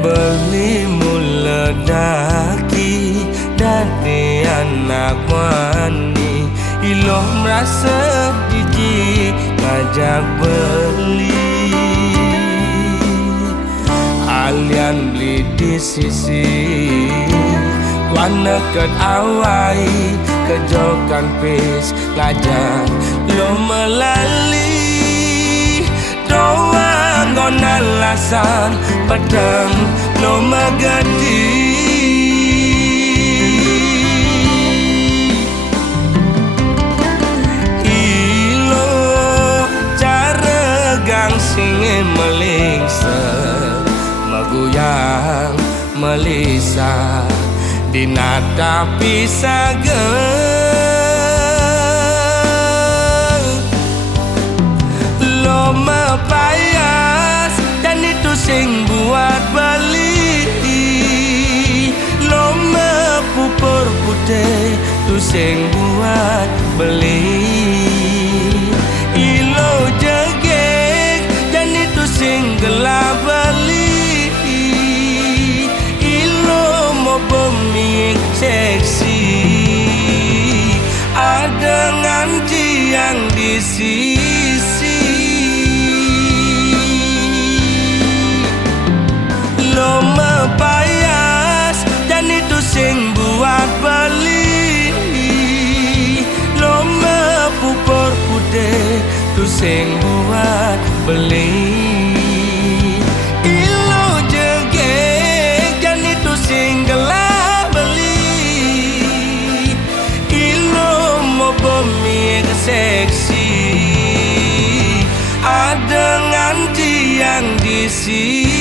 Beli mula daki dari anak wani, ilo merasa jijik ngajak beli, alian beli di sisi Tuana ket awai kejokan pes ngajak lo melali, doa ngon alasan padang lo megadi. Ilo cara gangsinge melingser meguyang melisa dinada pisaga, lo mepayas dan itu sing buat beli, lo mepupur putih tu sing buat beli. Ilo jegek dan itu sing gelap beli, ilo mau bumi seksi ada nganti yang di sisi. Lo mepayas dan itu sing buat beli, lo mepupur putih tu sing buat beli. Ilo jegek dan itu sing gelap beli, ilo mau bumi seksi ada nganti yang di sisi.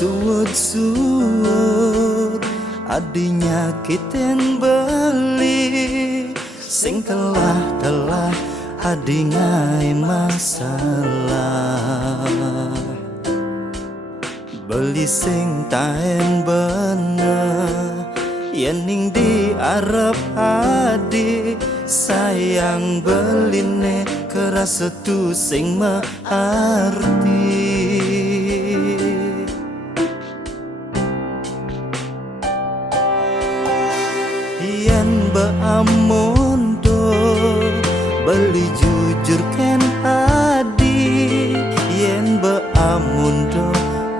Suwut-suwut adinya kiten beli, sing telah adi ngai masalah. beli sing taen bener yen ning diarep adi sayang beline keras setu sing mearti yen beamondo beli jujur ken adi yen beamondo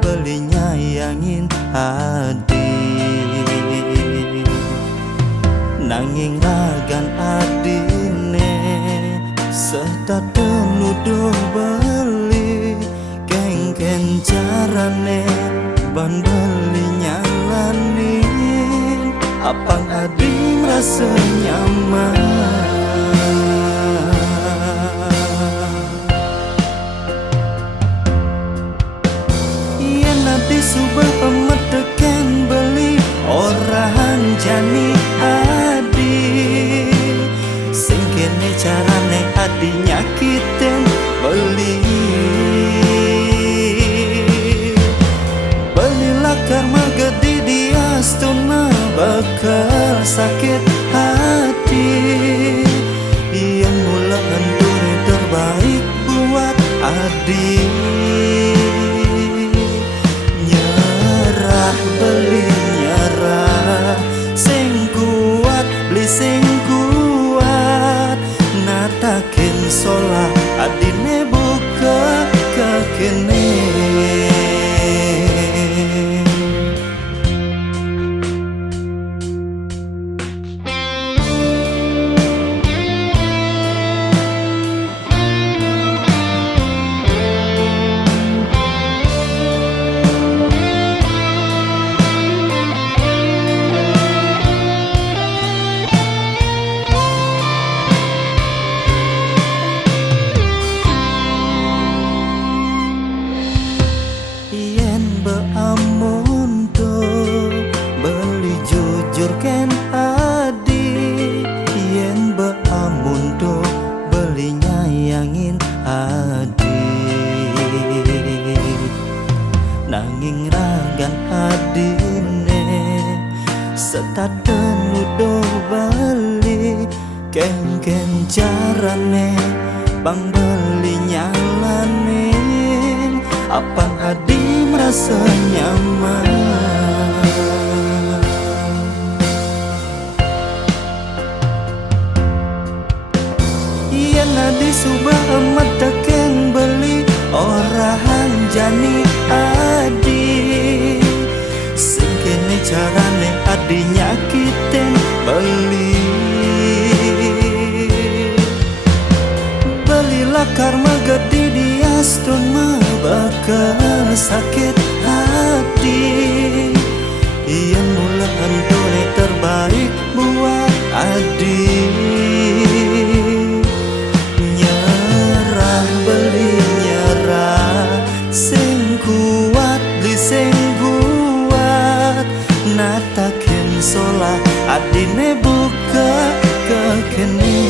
beli nyayangin adi nanging ragan adine sedaten nuduh beli kengken carane ban beli nyalanin apang adi merasa nyaman yen nanti subah pemedeken beli orang jani sing kene carane adi nyakitin beli karma gede dia stuna bakal sakit hati yang mula antune terbaik buat adi nyerah beli nyerah sing kuat beli sing kuat natakin solah adine buka kekene beamondo beli jujur ken adi yen beamondo beli nyayangin adi nanging ragan adine setaten nuduh bali kengken carane bang beli nyalanin apang adi merasa nyaman yen adi subah medeken beli orang jani adi sing kene carane adi nyakitin beli belilah karma gede dia stun bakal sakit hati yang mula antune terbaik buat adi nyerah beli nyerah sing kuat beli sing kuat natakin solah adine buka kekene